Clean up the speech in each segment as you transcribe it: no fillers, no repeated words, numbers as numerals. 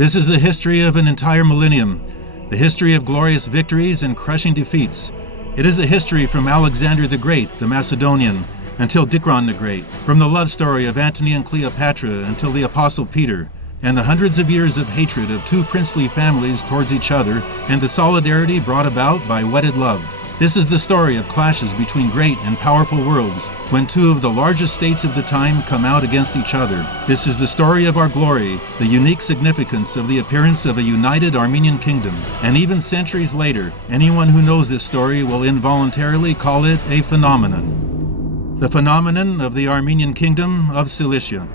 This is the history of an entire millennium, the history of glorious victories and crushing defeats. It is a history from Alexander the Great, the Macedonian, until Tigran the Great, from the love story of Antony and Cleopatra until the Apostle Peter, and the hundreds of years of hatred of two princely families towards each other, and the solidarity brought about by wedded love. This is the story of clashes between great and powerful worlds, when two of the largest states of the time come out against each other. This is the story of our glory, the unique significance of the appearance of a united Armenian kingdom. And even centuries later, anyone who knows this story will involuntarily call it a phenomenon. The phenomenon of the Armenian kingdom of Cilicia.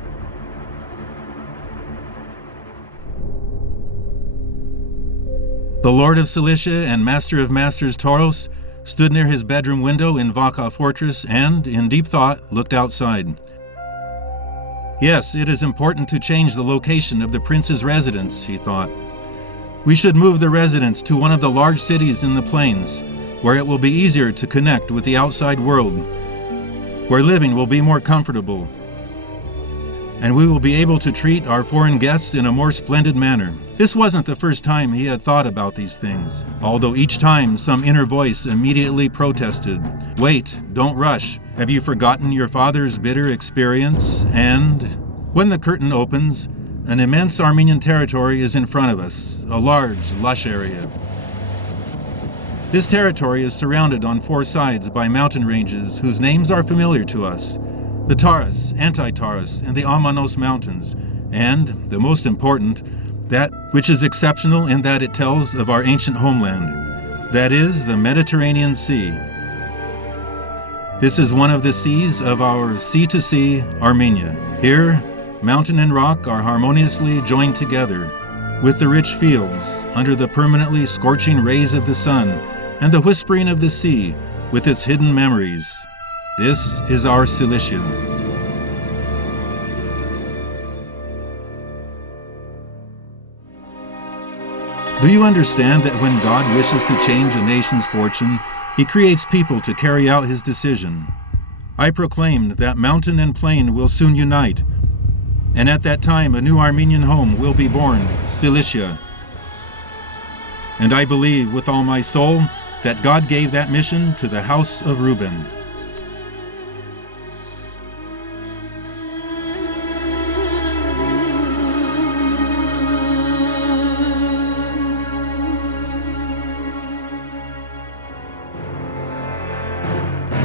The Lord of Cilicia and Master of Masters Tauros stood near his bedroom window in Vaka Fortress and, in deep thought, looked outside. Yes, it is important to change the location of the prince's residence, he thought. We should move the residence to one of the large cities in the plains, where it will be easier to connect with the outside world, where living will be more comfortable, and we will be able to treat our foreign guests in a more splendid manner. This wasn't the first time he had thought about these things, although each time some inner voice immediately protested. Wait, don't rush. Have you forgotten your father's bitter experience? And when the curtain opens, an immense Armenian territory is in front of us, a large, lush area. This territory is surrounded on four sides by mountain ranges whose names are familiar to us: the Taurus, Anti-Taurus, and the Amanos Mountains, and, the most important, that which is exceptional in that it tells of our ancient homeland, that is, the Mediterranean Sea. This is one of the seas of our sea-to-sea Armenia. Here, mountain and rock are harmoniously joined together, with the rich fields, under the permanently scorching rays of the sun, and the whispering of the sea, with its hidden memories. This is our Cilicia. Do you understand that when God wishes to change a nation's fortune, he creates people to carry out his decision? I proclaimed that mountain and plain will soon unite, and at that time a new Armenian home will be born, Cilicia. And I believe with all my soul that God gave that mission to the house of Reuben.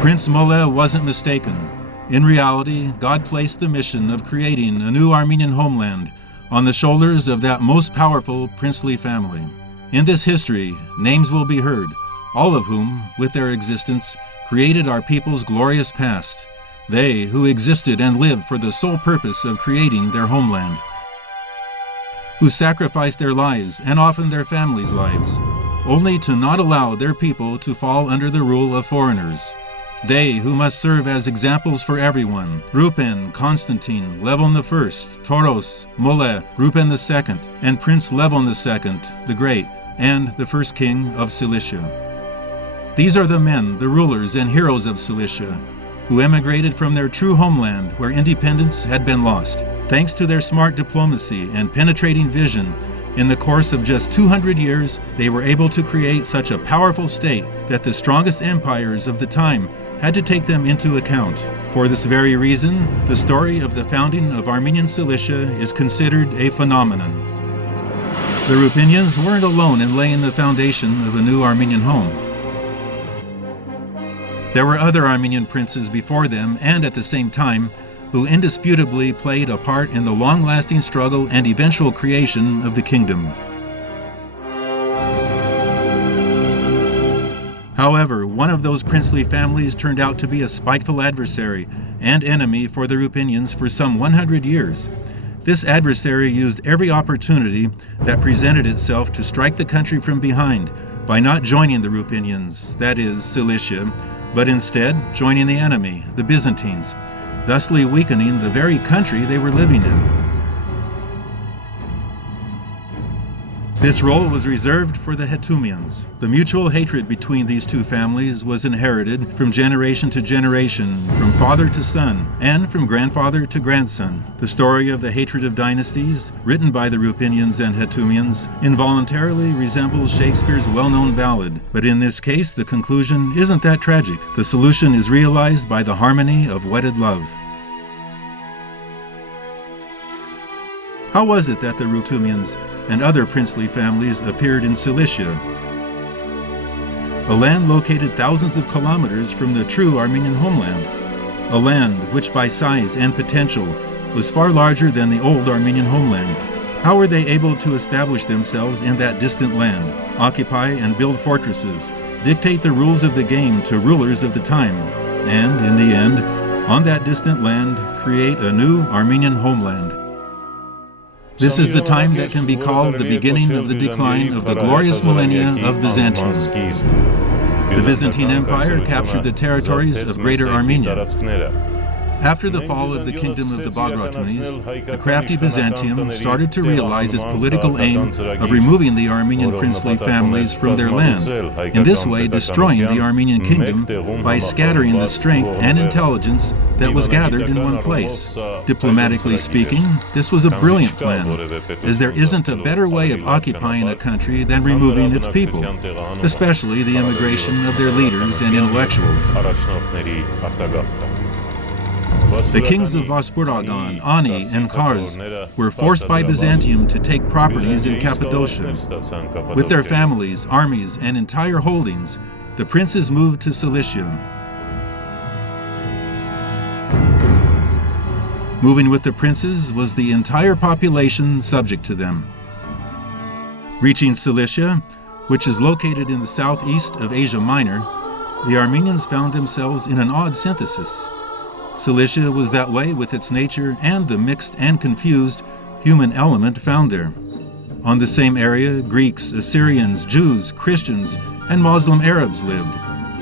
Prince Muleh wasn't mistaken. In reality, God placed the mission of creating a new Armenian homeland on the shoulders of that most powerful princely family. In this history, names will be heard, all of whom, with their existence, created our people's glorious past. They who existed and lived for the sole purpose of creating their homeland, who sacrificed their lives, and often their families' lives, only to not allow their people to fall under the rule of foreigners. They who must serve as examples for everyone: Rupen, Constantine, Levon I, Tauros, Muleh, Rupen II, and Prince Levon II the Great, and the first king of Cilicia. These are the men, the rulers and heroes of Cilicia, who emigrated from their true homeland where independence had been lost. Thanks to their smart diplomacy and penetrating vision, in the course of just 200 years, they were able to create such a powerful state that the strongest empires of the time had to take them into account. For this very reason, the story of the founding of Armenian Cilicia is considered a phenomenon. The Rupenians weren't alone in laying the foundation of a new Armenian home. There were other Armenian princes before them and at the same time who indisputably played a part in the long-lasting struggle and eventual creation of the kingdom. However, one of those princely families turned out to be a spiteful adversary and enemy for the Rupenians for some 100 years. This adversary used every opportunity that presented itself to strike the country from behind by not joining the Rupenians, that is, Cilicia, but instead joining the enemy, the Byzantines, thusly weakening the very country they were living in. This role was reserved for the Harutyunyans. The mutual hatred between these two families was inherited from generation to generation, from father to son, and from grandfather to grandson. The story of the hatred of dynasties, written by the Ruthenians and Harutyunyans, involuntarily resembles Shakespeare's well-known ballad, but in this case the conclusion isn't that tragic. The solution is realized by the harmony of wedded love. How was it that the Harutyunyans and other princely families appeared in Cilicia, a land located thousands of kilometers from the true Armenian homeland, a land which by size and potential was far larger than the old Armenian homeland? How were they able to establish themselves in that distant land, occupy and build fortresses, dictate the rules of the game to rulers of the time, and, in the end, on that distant land, create a new Armenian homeland? This is the time that can be called the beginning of the decline of the glorious millennia of Byzantium. The Byzantine Empire captured the territories of Greater Armenia. After the fall of the kingdom of the Bagratunis, the crafty Byzantium started to realize its political aim of removing the Armenian princely families from their land, in this way destroying the Armenian kingdom by scattering the strength and intelligence that was gathered in one place. Diplomatically speaking, this was a brilliant plan, as there isn't a better way of occupying a country than removing its people, especially the immigration of their leaders and intellectuals. The kings of Vaspuragan, Ani, and Kars were forced by Byzantium to take properties in Cappadocia. With their families, armies, and entire holdings, the princes moved to Cilicia. Moving with the princes was the entire population subject to them. Reaching Cilicia, which is located in the southeast of Asia Minor, the Armenians found themselves in an odd synthesis. Cilicia was that way with its nature and the mixed and confused human element found there. On the same area, Greeks, Assyrians, Jews, Christians, and Muslim Arabs lived,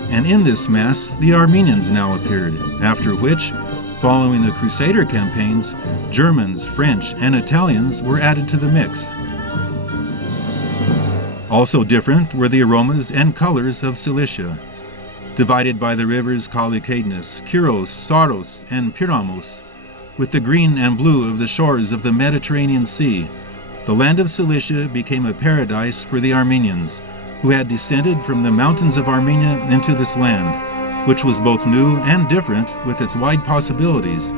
and in this mass the Armenians now appeared, after which, following the Crusader campaigns, Germans, French, and Italians were added to the mix. Also different were the aromas and colors of Cilicia. Divided by the rivers Kalykadnis, Kyros, Saros, and Pyramos, with the green and blue of the shores of the Mediterranean Sea, the land of Cilicia became a paradise for the Armenians, who had descended from the mountains of Armenia into this land, which was both new and different with its wide possibilities,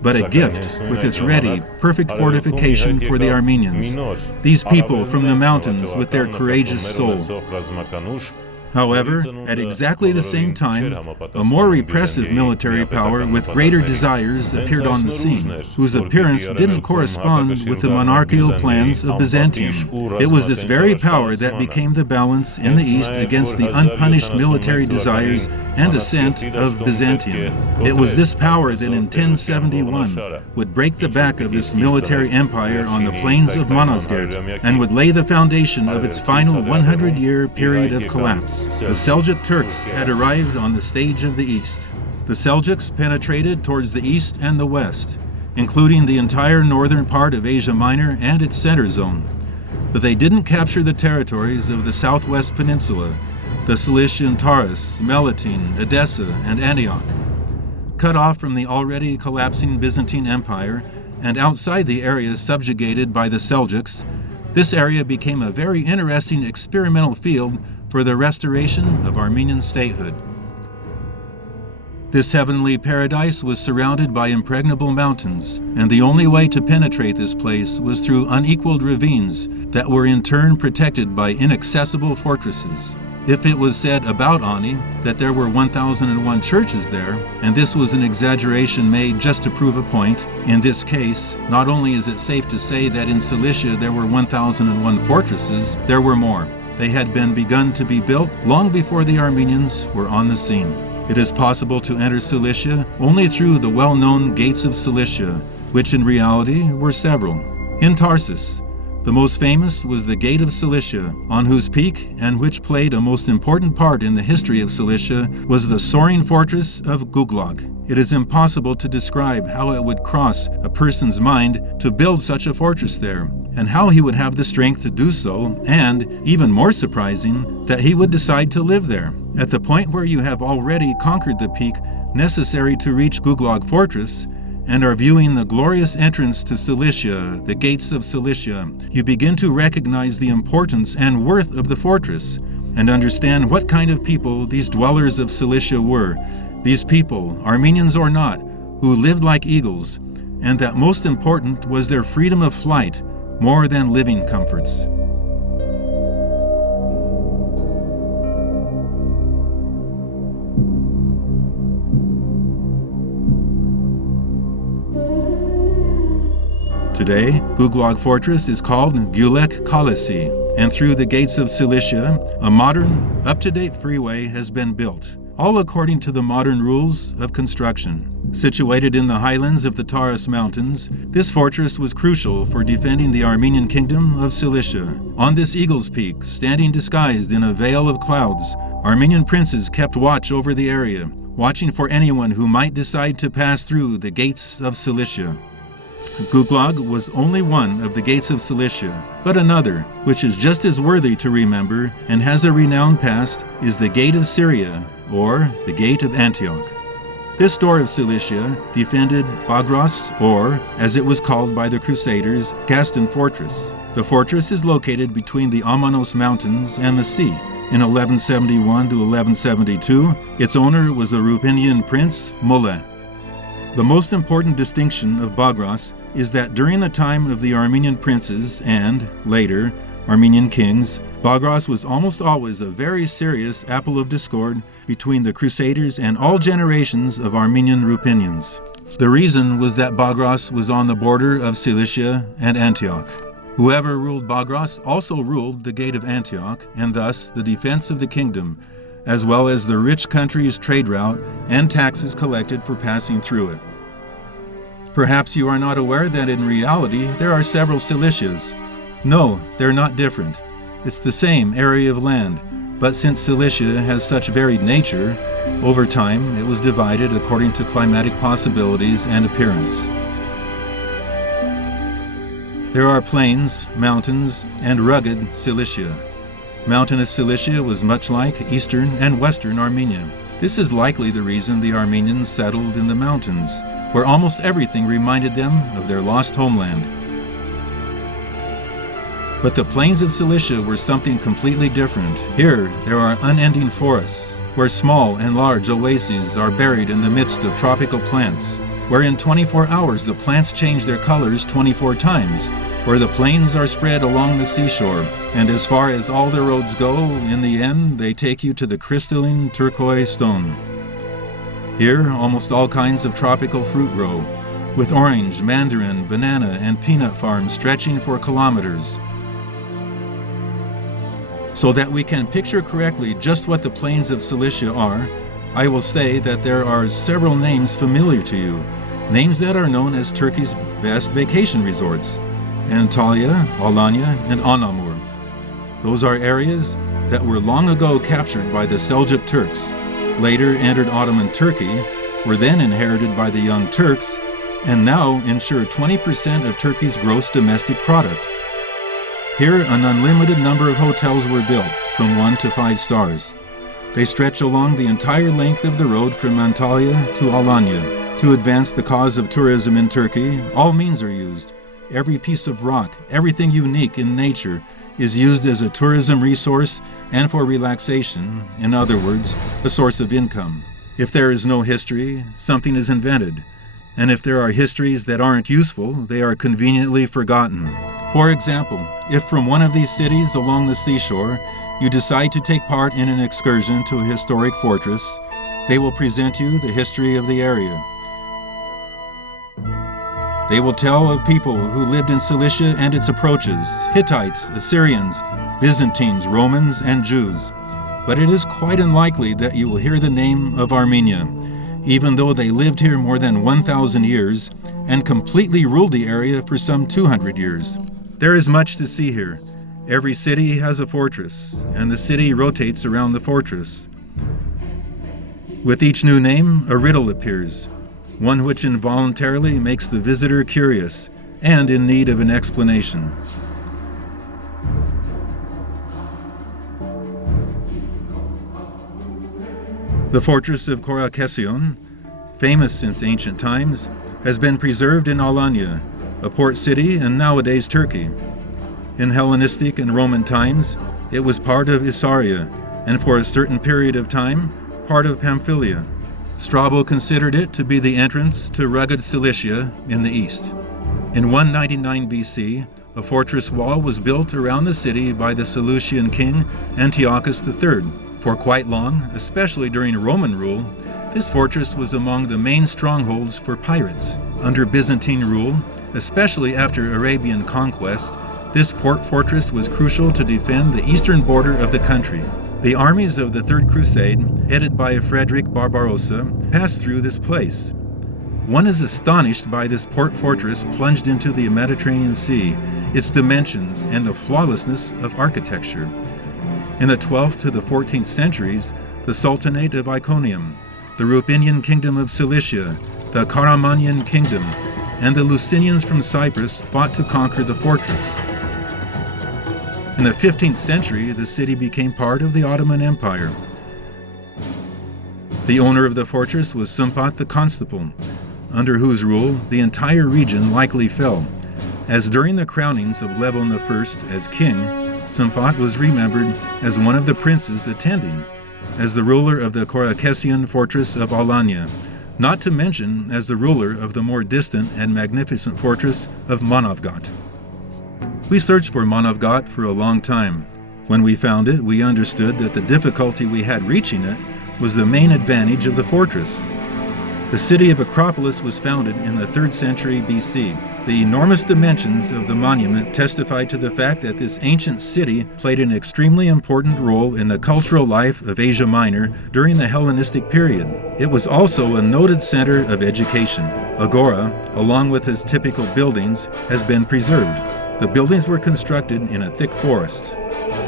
but a gift with its ready, perfect fortification for the Armenians, these people from the mountains with their courageous soul. However, at exactly the same time, a more repressive military power with greater desires appeared on the scene, whose appearance didn't correspond with the monarchical plans of Byzantium. It was this very power that became the balance in the east against the unpunished military desires and ascent of Byzantium. It was this power that in 1071 would break the back of this military empire on the plains of Manasgert and would lay the foundation of its final 100-year period of collapse. The Seljuk Turks had arrived on the stage of the east. The Seljuks penetrated towards the east and the west, including the entire northern part of Asia Minor and its center zone. But they didn't capture the territories of the southwest peninsula, the Cilician Taurus, Melitene, Edessa, and Antioch. Cut off from the already collapsing Byzantine Empire and outside the area subjugated by the Seljuks, this area became a very interesting experimental field for the restoration of Armenian statehood. This heavenly paradise was surrounded by impregnable mountains, and the only way to penetrate this place was through unequaled ravines that were in turn protected by inaccessible fortresses. If it was said about Ani that there were 1,001 churches there, and this was an exaggeration made just to prove a point, in this case, not only is it safe to say that in Cilicia there were 1,001 fortresses, there were more. They had been begun to be built long before the Armenians were on the scene. It is possible to enter Cilicia only through the well-known gates of Cilicia, which in reality were several. In Tarsus, the most famous was the Gate of Cilicia, on whose peak, and which played a most important part in the history of Cilicia, was the soaring fortress of Guglag. It is impossible to describe how it would cross a person's mind to build such a fortress there, and how he would have the strength to do so, and, even more surprising, that he would decide to live there, at the point where you have already conquered the peak necessary to reach Gulag Fortress, and are viewing the glorious entrance to Cilicia, the gates of Cilicia. You begin to recognize the importance and worth of the fortress, and understand what kind of people these dwellers of Cilicia were, these people, Armenians or not, who lived like eagles, and that most important was their freedom of flight, more than living comforts. Today, Gulag Fortress is called Gulek Kalesi, and through the gates of Cilicia, a modern, up-to-date freeway has been built, all according to the modern rules of construction. Situated in the highlands of the Taurus Mountains, this fortress was crucial for defending the Armenian kingdom of Cilicia. On this Eagle's Peak, standing disguised in a veil of clouds, Armenian princes kept watch over the area, watching for anyone who might decide to pass through the gates of Cilicia. Gulag was only one of the gates of Cilicia, but another, which is just as worthy to remember and has a renowned past, is the Gate of Syria, or the Gate of Antioch. This door of Cilicia defended Bagros, or, as it was called by the Crusaders, Gaston Fortress. The fortress is located between the Amanos Mountains and the sea. In 1171 to 1172, its owner was the Ruthenian prince Mole. The most important distinction of Bagros is that during the time of the Armenian princes and, later, Armenian kings, Bagros was almost always a very serious apple of discord between the Crusaders and all generations of Armenian Ruthenians. The reason was that Bagros was on the border of Cilicia and Antioch. Whoever ruled Bagros also ruled the Gate of Antioch, and thus the defense of the kingdom, as well as the rich country's trade route and taxes collected for passing through it. Perhaps you are not aware that in reality there are several Cilicias. No, they're not different. It's the same area of land, but since Cilicia has such varied nature, over time it was divided according to climatic possibilities and appearance. There are plains, mountains, and rugged Cilicia. Mountainous Cilicia was much like eastern and western Armenia. This is likely the reason the Armenians settled in the mountains, where almost everything reminded them of their lost homeland. But the plains of Cilicia were something completely different. Here, there are unending forests, where small and large oases are buried in the midst of tropical plants, where in 24 hours the plants change their colors 24 times, where the plains are spread along the seashore, and as far as all the roads go, in the end, they take you to the crystalline turquoise stone. Here, almost all kinds of tropical fruit grow, with orange, mandarin, banana, and peanut farms stretching for kilometers. So that we can picture correctly just what the plains of Cilicia are, I will say that there are several names familiar to you, names that are known as Turkey's best vacation resorts: Antalya, Alanya, and Anamur. Those are areas that were long ago captured by the Seljuk Turks, later entered Ottoman Turkey, were then inherited by the Young Turks, and now ensure 20% of Turkey's gross domestic product. Here, an unlimited number of hotels were built, from 1 to 5 stars. They stretch along the entire length of the road from Antalya to Alanya. To advance the cause of tourism in Turkey, all means are used. Every piece of rock, everything unique in nature, is used as a tourism resource and for relaxation, in other words, a source of income. If there is no history, something is invented. And if there are histories that aren't useful, they are conveniently forgotten. For example, if from one of these cities along the seashore, you decide to take part in an excursion to a historic fortress, they will present you the history of the area. They will tell of people who lived in Cilicia and its approaches: Hittites, Assyrians, Byzantines, Romans, and Jews. But it is quite unlikely that you will hear the name of Armenia, even though they lived here more than 1,000 years and completely ruled the area for some 200 years. There is much to see here. Every city has a fortress, and the city rotates around the fortress. With each new name, a riddle appears, one which involuntarily makes the visitor curious and in need of an explanation. The fortress of Korakesyon, famous since ancient times, has been preserved in Alanya, a port city in nowadays Turkey. In Hellenistic and Roman times, it was part of Isauria, and for a certain period of time, part of Pamphylia. Strabo considered it to be the entrance to rugged Cilicia in the east. In 199 BC, a fortress wall was built around the city by the Seleucian king Antiochus III. For quite long, especially during Roman rule, this fortress was among the main strongholds for pirates. Under Byzantine rule, especially after Arabian conquest, this port fortress was crucial to defend the eastern border of the country. The armies of the Third Crusade, headed by Frederick Barbarossa, passed through this place. One is astonished by this port fortress plunged into the Mediterranean Sea, its dimensions, and the flawlessness of architecture. In the 12th to the 14th centuries, the Sultanate of Iconium, the Ruthenian kingdom of Cilicia, the Karamanyan kingdom, and the Lusinians from Cyprus fought to conquer the fortress. In the 15th century, the city became part of the Ottoman Empire. The owner of the fortress was Sumpat the Constable, under whose rule the entire region likely fell, as during the crownings of Levon I as king, Sumpat was remembered as one of the princes attending, as the ruler of the Korakesyon fortress of Alanya, not to mention as the ruler of the more distant and magnificent fortress of Manavgat. We searched for Manavgat for a long time. When we found it, we understood that the difficulty we had reaching it was the main advantage of the fortress. The city of Acropolis was founded in the 3rd century BC. The enormous dimensions of the monument testify to the fact that this ancient city played an extremely important role in the cultural life of Asia Minor during the Hellenistic period. It was also a noted center of education. Agora, along with its typical buildings, has been preserved. The buildings were constructed in a thick forest.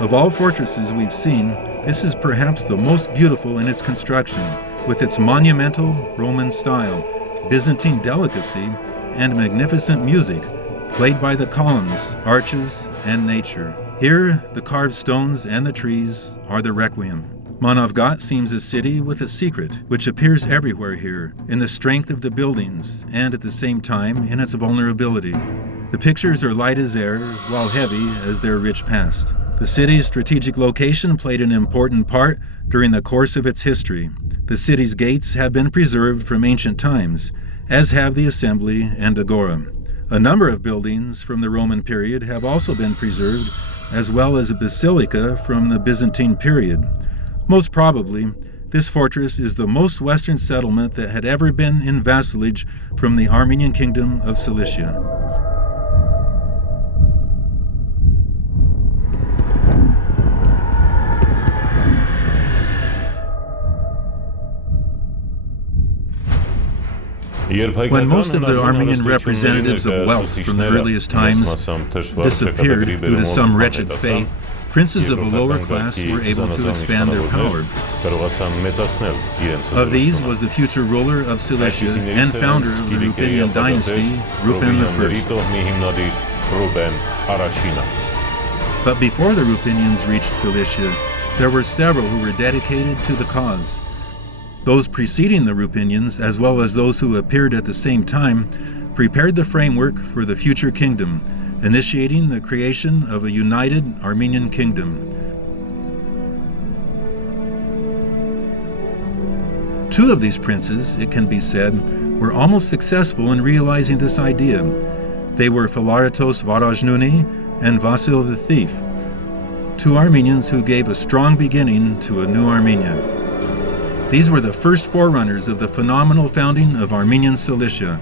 Of all fortresses we've seen, this is perhaps the most beautiful in its construction, with its monumental Roman style, Byzantine delicacy, and magnificent music, played by the columns, arches, and nature. Here, the carved stones and the trees are the requiem. Manavgat seems a city with a secret, which appears everywhere here, in the strength of the buildings, and at the same time in its vulnerability. The pictures are light as air, while heavy as their rich past. The city's strategic location played an important part during the course of its history. The city's gates have been preserved from ancient times, as have the assembly and agora. A number of buildings from the Roman period have also been preserved, as well as a basilica from the Byzantine period. Most probably, this fortress is the most western settlement that had ever been in vassalage from the Armenian kingdom of Cilicia. When most of the Armenian representatives of wealth from the earliest times disappeared due to some wretched fate, princes of a lower class were able to expand their power. Of these was the future ruler of Cilicia and founder of the Ruthenian dynasty, Rupen I. But before the Ruthenians reached Cilicia, there were several who were dedicated to the cause. Those preceding the Ruthenians, as well as those who appeared at the same time, prepared the framework for the future kingdom, initiating the creation of a united Armenian kingdom. Two of these princes, it can be said, were almost successful in realizing this idea. They were Philaritos Varajnuni and Vasil the Thief, two Armenians who gave a strong beginning to a new Armenia. These were the first forerunners of the phenomenal founding of Armenian Cilicia,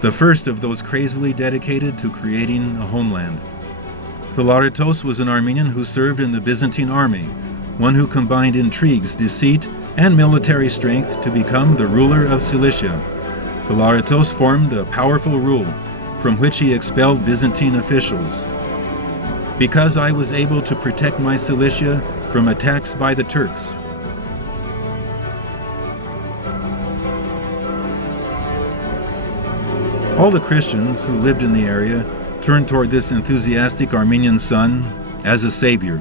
the first of those crazily dedicated to creating a homeland. Philaritos was an Armenian who served in the Byzantine army, one who combined intrigues, deceit, and military strength to become the ruler of Cilicia. Philaritos formed a powerful rule, from which he expelled Byzantine officials. Because I was able to protect my Cilicia from attacks by the Turks. All the Christians who lived in the area turned toward this enthusiastic Armenian son as a savior.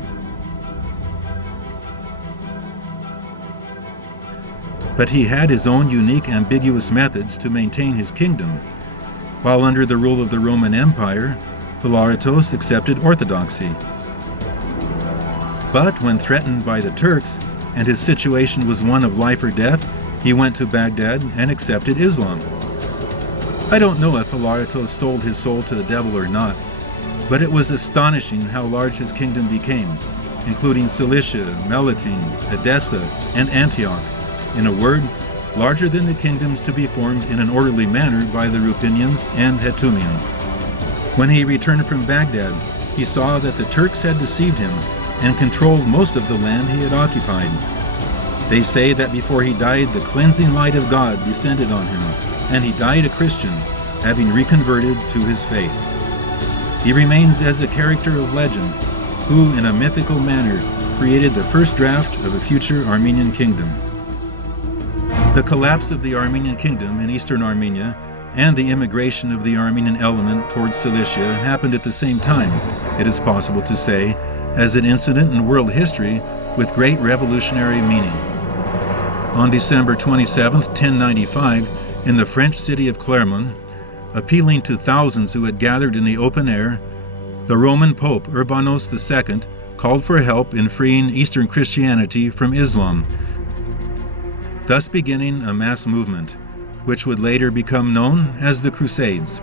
But he had his own unique, ambiguous methods to maintain his kingdom. While under the rule of the Roman Empire, Philaretos accepted orthodoxy. But when threatened by the Turks, and his situation was one of life or death, he went to Baghdad and accepted Islam. I don't know if Philaretos sold his soul to the devil or not, but it was astonishing how large his kingdom became, including Cilicia, Melitene, Edessa, and Antioch. In a word, larger than the kingdoms to be formed in an orderly manner by the Ruthenians and Haytumians. When he returned from Baghdad, he saw that the Turks had deceived him and controlled most of the land he had occupied. They say that before he died, the cleansing light of God descended on him, and he died a Christian, having reconverted to his faith. He remains as a character of legend, who, in a mythical manner, created the first draft of a future Armenian kingdom. The collapse of the Armenian kingdom in eastern Armenia and the immigration of the Armenian element towards Cilicia happened at the same time, it is possible to say, as an incident in world history with great revolutionary meaning. On December 27, 1095, in the French city of Clermont, appealing to thousands who had gathered in the open air, the Roman Pope Urbanos II called for help in freeing Eastern Christianity from Islam, thus beginning a mass movement, which would later become known as the Crusades.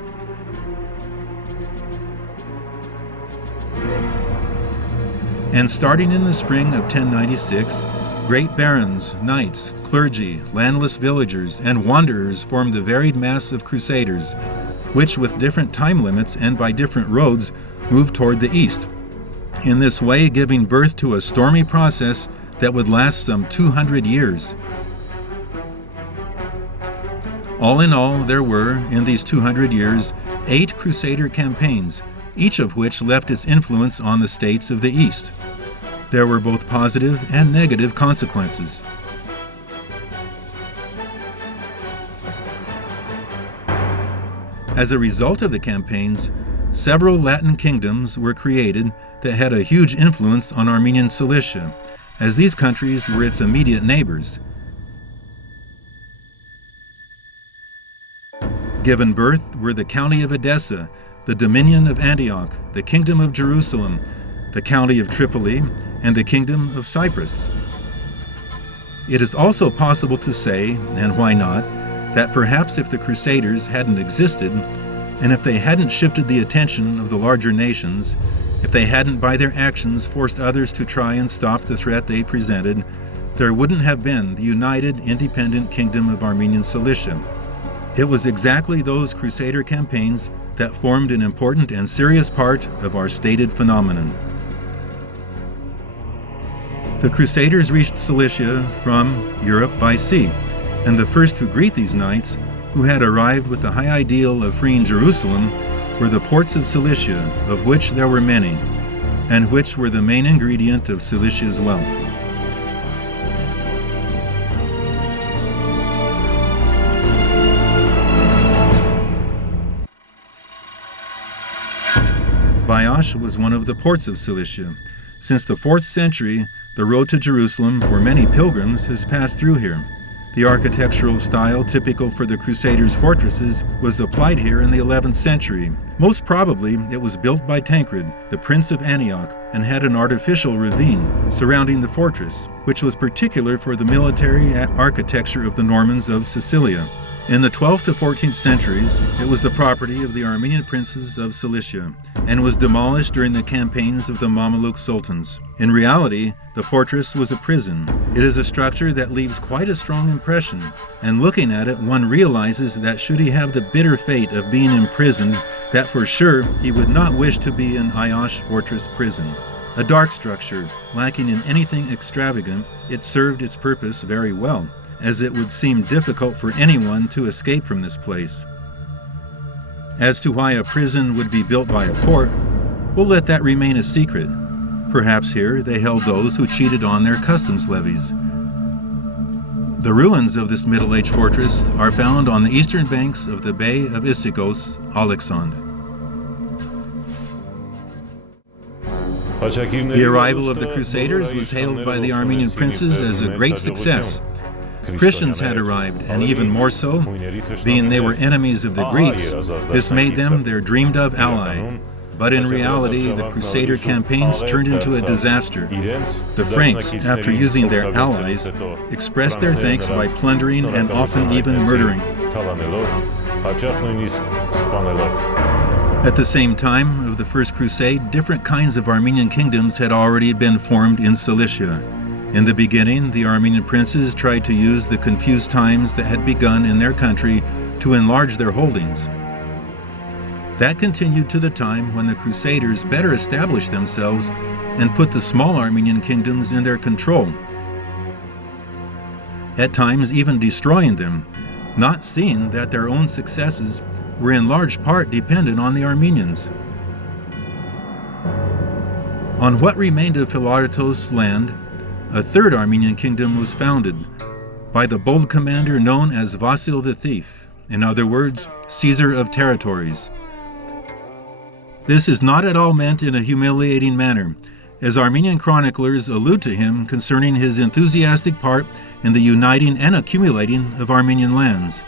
And starting in the spring of 1096, great barons, knights, clergy, landless villagers, and wanderers formed the varied mass of crusaders, which with different time limits and by different roads moved toward the east, in this way giving birth to a stormy process that would last some 200 years. All in all, there were, in these 200 years, 8 crusader campaigns, each of which left its influence on the states of the East. There were both positive and negative consequences. As a result of the campaigns, several Latin kingdoms were created that had a huge influence on Armenian Cilicia, as these countries were its immediate neighbors. Given birth were the county of Edessa, the dominion of Antioch, the kingdom of Jerusalem, the county of Tripoli, and the kingdom of Cyprus. It is also possible to say, and why not, that perhaps if the Crusaders hadn't existed, and if they hadn't shifted the attention of the larger nations, if they hadn't by their actions forced others to try and stop the threat they presented, there wouldn't have been the united, independent kingdom of Armenian Cilicia. It was exactly those Crusader campaigns that formed an important and serious part of our stated phenomenon. The Crusaders reached Cilicia from Europe by sea, and the first to greet these knights, who had arrived with the high ideal of freeing Jerusalem, were the ports of Cilicia, of which there were many, and which were the main ingredient of Cilicia's wealth. Baiash was one of the ports of Cilicia. Since the 4th century, the road to Jerusalem for many pilgrims has passed through here. The architectural style typical for the Crusaders' fortresses was applied here in the 11th century. Most probably, it was built by Tancred, the Prince of Antioch, and had an artificial ravine surrounding the fortress, which was particular for the military architecture of the Normans of Sicilia. In the 12th to 14th centuries, it was the property of the Armenian princes of Cilicia, and was demolished during the campaigns of the Mameluke sultans. In reality, the fortress was a prison. It is a structure that leaves quite a strong impression, and looking at it, one realizes that should he have the bitter fate of being imprisoned, that for sure he would not wish to be in Ayash fortress prison. A dark structure, lacking in anything extravagant, it served its purpose very well, as it would seem difficult for anyone to escape from this place. As to why a prison would be built by a port, we'll let that remain a secret. Perhaps here they held those who cheated on their customs levies. The ruins of this Middle Age fortress are found on the eastern banks of the Bay of Issychos, Alexandre. The arrival of the Crusaders was hailed by the Armenian princes as a great success. Christians had arrived, and even more so, being they were enemies of the Greeks, this made them their dreamed-of ally. But in reality, the Crusader campaigns turned into a disaster. The Franks, after using their allies, expressed their thanks by plundering and often even murdering. At the same time of the First Crusade, different kinds of Armenian kingdoms had already been formed in Cilicia. In the beginning, the Armenian princes tried to use the confused times that had begun in their country to enlarge their holdings. That continued to the time when the Crusaders better established themselves and put the small Armenian kingdoms in their control, at times even destroying them, not seeing that their own successes were in large part dependent on the Armenians. On what remained of Philartos' land, a third Armenian kingdom was founded by the bold commander known as Vasil the Thief, in other words, Caesar of territories. This is not at all meant in a humiliating manner, as Armenian chroniclers allude to him concerning his enthusiastic part in the uniting and accumulating of Armenian lands.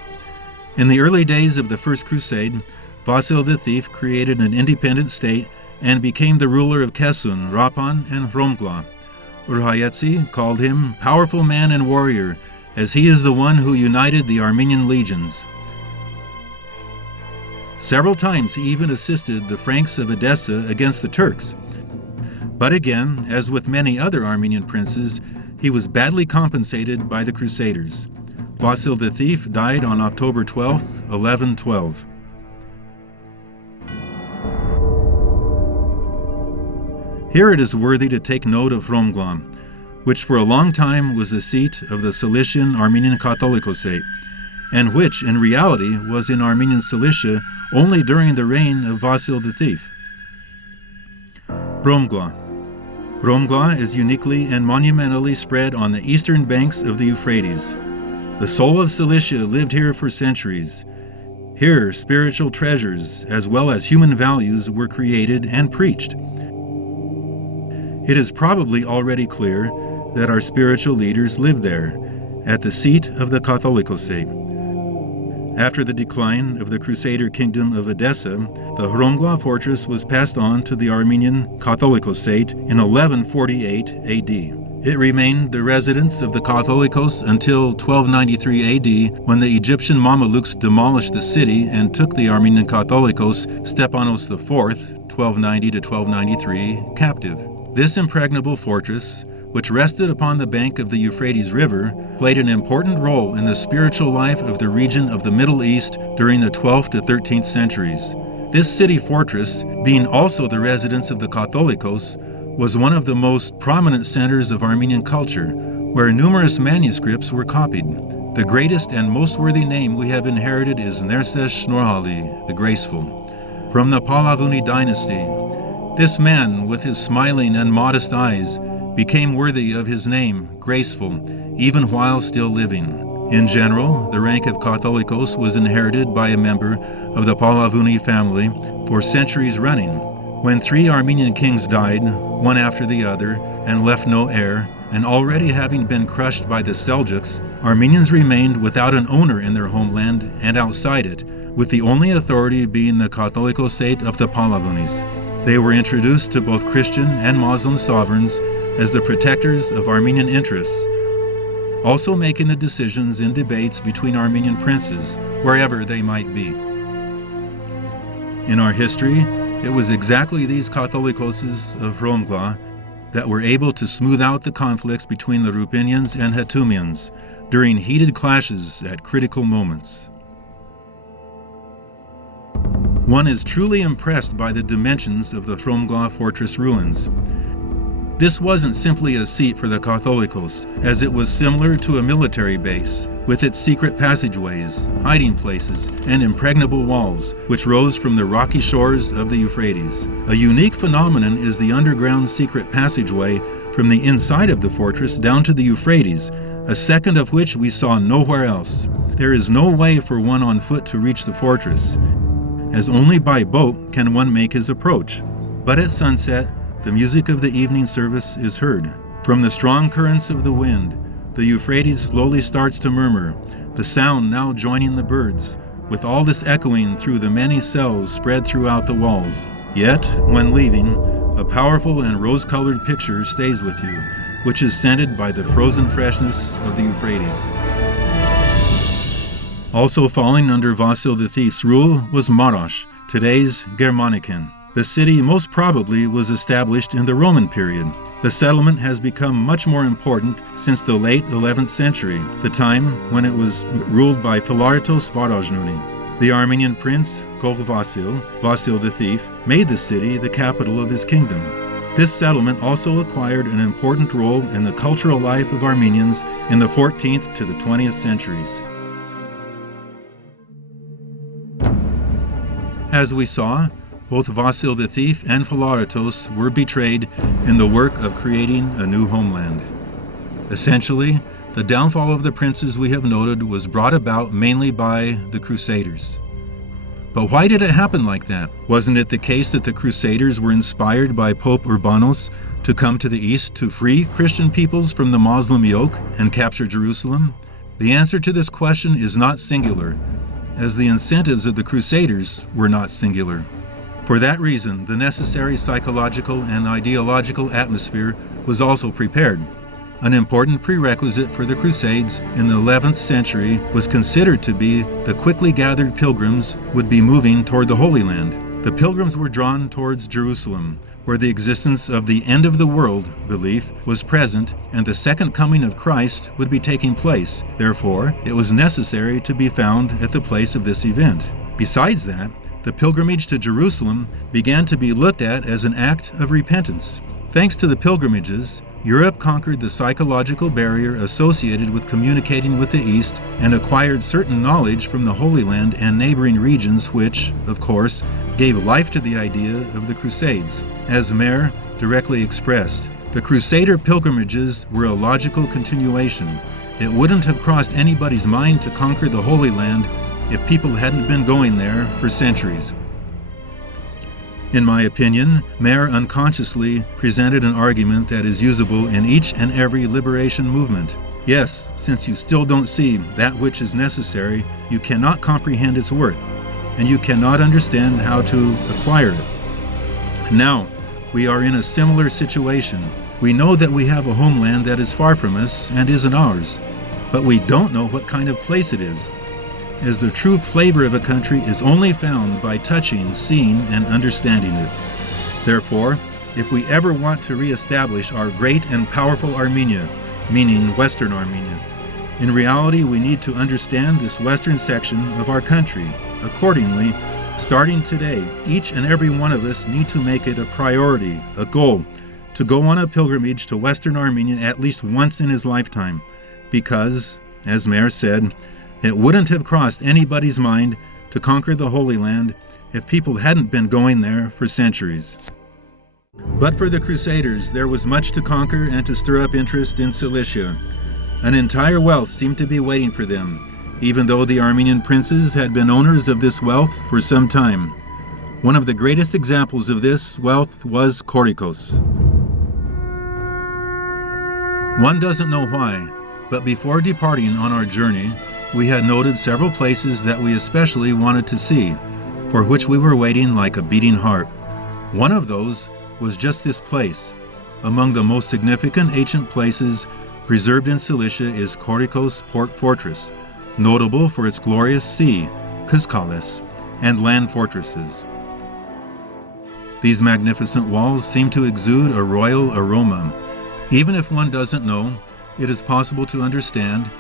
In the early days of the First Crusade, Vasil the Thief created an independent state and became the ruler of Kesun, Rapan, and Hromgla. Urhayetsi called him powerful man and warrior, as he is the one who united the Armenian legions. Several times he even assisted the Franks of Edessa against the Turks. But again, as with many other Armenian princes, he was badly compensated by the Crusaders. Vasil the Thief died on October 12, 1112. Here it is worthy to take note of Hromgla, which for a long time was the seat of the Cilician Armenian Catholicosate, and which in reality was in Armenian Cilicia only during the reign of Vasil the Thief. Hromgla. Hromgla is uniquely and monumentally spread on the eastern banks of the Euphrates. The soul of Cilicia lived here for centuries. Here, spiritual treasures, as well as human values, were created and preached. It is probably already clear that our spiritual leaders lived there, at the seat of the Catholicosate. After the decline of the Crusader kingdom of Edessa, the Hromgla fortress was passed on to the Armenian Catholicosate in 1148 AD. It remained the residence of the Catholicos until 1293 AD, when the Egyptian Mamelukes demolished the city and took the Armenian Catholicos Stephanos IV, 1290 to 1293, captive. This impregnable fortress, which rested upon the bank of the Euphrates River, played an important role in the spiritual life of the region of the Middle East during the 12th to 13th centuries. This city fortress, being also the residence of the Catholicos, was one of the most prominent centers of Armenian culture, where numerous manuscripts were copied. The greatest and most worthy name we have inherited is Nerses Shnorhali, the Graceful, from the Pahlavi dynasty. This man, with his smiling and modest eyes, became worthy of his name, Graceful, even while still living. In general, the rank of Catholicos was inherited by a member of the Pahlavi family for centuries running. When 3 Armenian kings died, one after the other, and left no heir, and already having been crushed by the Seljuks, Armenians remained without an owner in their homeland and outside it, with the only authority being the Catholicosate of the Pahlavis. They were introduced to both Christian and Muslim sovereigns as the protectors of Armenian interests, also making the decisions in debates between Armenian princes, wherever they might be. In our history, it was exactly these Catholicoses of Hromgla that were able to smooth out the conflicts between the Rupinians and Harutyunyans during heated clashes at critical moments. One is truly impressed by the dimensions of the Hromgla fortress ruins. This wasn't simply a seat for the Catholicos, as it was similar to a military base, with its secret passageways, hiding places, and impregnable walls, which rose from the rocky shores of the Euphrates. A unique phenomenon is the underground secret passageway from the inside of the fortress down to the Euphrates, a second of which we saw nowhere else. There is no way for one on foot to reach the fortress, as only by boat can one make his approach. But at sunset, the music of the evening service is heard. From the strong currents of the wind, the Euphrates slowly starts to murmur, the sound now joining the birds, with all this echoing through the many cells spread throughout the walls. Yet, when leaving, a powerful and rose-colored picture stays with you, which is scented by the frozen freshness of the Euphrates. Also falling under Vasil the Thief's rule was Marash, today's Germanican. The city most probably was established in the Roman period. The settlement has become much more important since the late 11th century, the time when it was ruled by Philartos Varajnuni. The Armenian prince, Vasil, Vasil the Thief, made the city the capital of his kingdom. This settlement also acquired an important role in the cultural life of Armenians in the 14th to the 20th centuries. As we saw, both Vasil the Thief and Philartos were betrayed in the work of creating a new homeland. Essentially, the downfall of the princes we have noted was brought about mainly by the Crusaders. But why did it happen like that? Wasn't it the case that the Crusaders were inspired by Pope Urbanos to come to the east to free Christian peoples from the Muslim yoke and capture Jerusalem? The answer to this question is not singular, as the incentives of the Crusaders were not singular. For that reason, the necessary psychological and ideological atmosphere was also prepared. An important prerequisite for the Crusades in the 11th century was considered to be the quickly gathered pilgrims would be moving toward the Holy Land. The pilgrims were drawn towards Jerusalem, where the existence of the end of the world belief was present and the second coming of Christ would be taking place. Therefore, it was necessary to be found at the place of this event. Besides that, the pilgrimage to Jerusalem began to be looked at as an act of repentance. Thanks to the pilgrimages, Europe conquered the psychological barrier associated with communicating with the East and acquired certain knowledge from the Holy Land and neighboring regions which, of course, gave life to the idea of the Crusades. As Mayer directly expressed, the Crusader pilgrimages were a logical continuation. It wouldn't have crossed anybody's mind to conquer the Holy Land if people hadn't been going there for centuries. In my opinion, Mayer unconsciously presented an argument that is usable in each and every liberation movement. Yes, since you still don't see that which is necessary, you cannot comprehend its worth, and you cannot understand how to acquire it. Now, we are in a similar situation. We know that we have a homeland that is far from us and isn't ours, but we don't know what kind of place it is, as the true flavor of a country is only found by touching, seeing, and understanding it. Therefore, if we ever want to reestablish our great and powerful Armenia, meaning Western Armenia, in reality we need to understand this western section of our country. Accordingly, starting today, each and every one of us need to make it a priority, a goal, to go on a pilgrimage to Western Armenia at least once in his lifetime, because, as Mayer said, it wouldn't have crossed anybody's mind to conquer the Holy Land if people hadn't been going there for centuries. But for the Crusaders, there was much to conquer and to stir up interest in Cilicia. An entire wealth seemed to be waiting for them, even though the Armenian princes had been owners of this wealth for some time. One of the greatest examples of this wealth was Korikos. One doesn't know why, but before departing on our journey, we had noted several places that we especially wanted to see, for which we were waiting like a beating heart. One of those was just this place. Among the most significant ancient places preserved in Cilicia is Korikos Port Fortress, notable for its glorious sea, Kızkales, and land fortresses. These magnificent walls seem to exude a royal aroma. Even if one doesn't know, it is possible to understand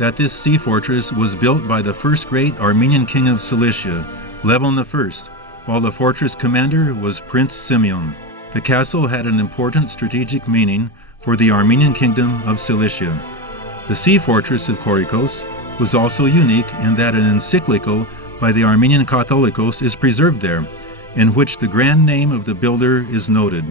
that this sea fortress was built by the first great Armenian king of Cilicia, Levon I, while the fortress commander was Prince Simeon. The castle had an important strategic meaning for the Armenian kingdom of Cilicia. The sea fortress of Korikos was also unique in that an encyclical by the Armenian Catholicos is preserved there, in which the grand name of the builder is noted.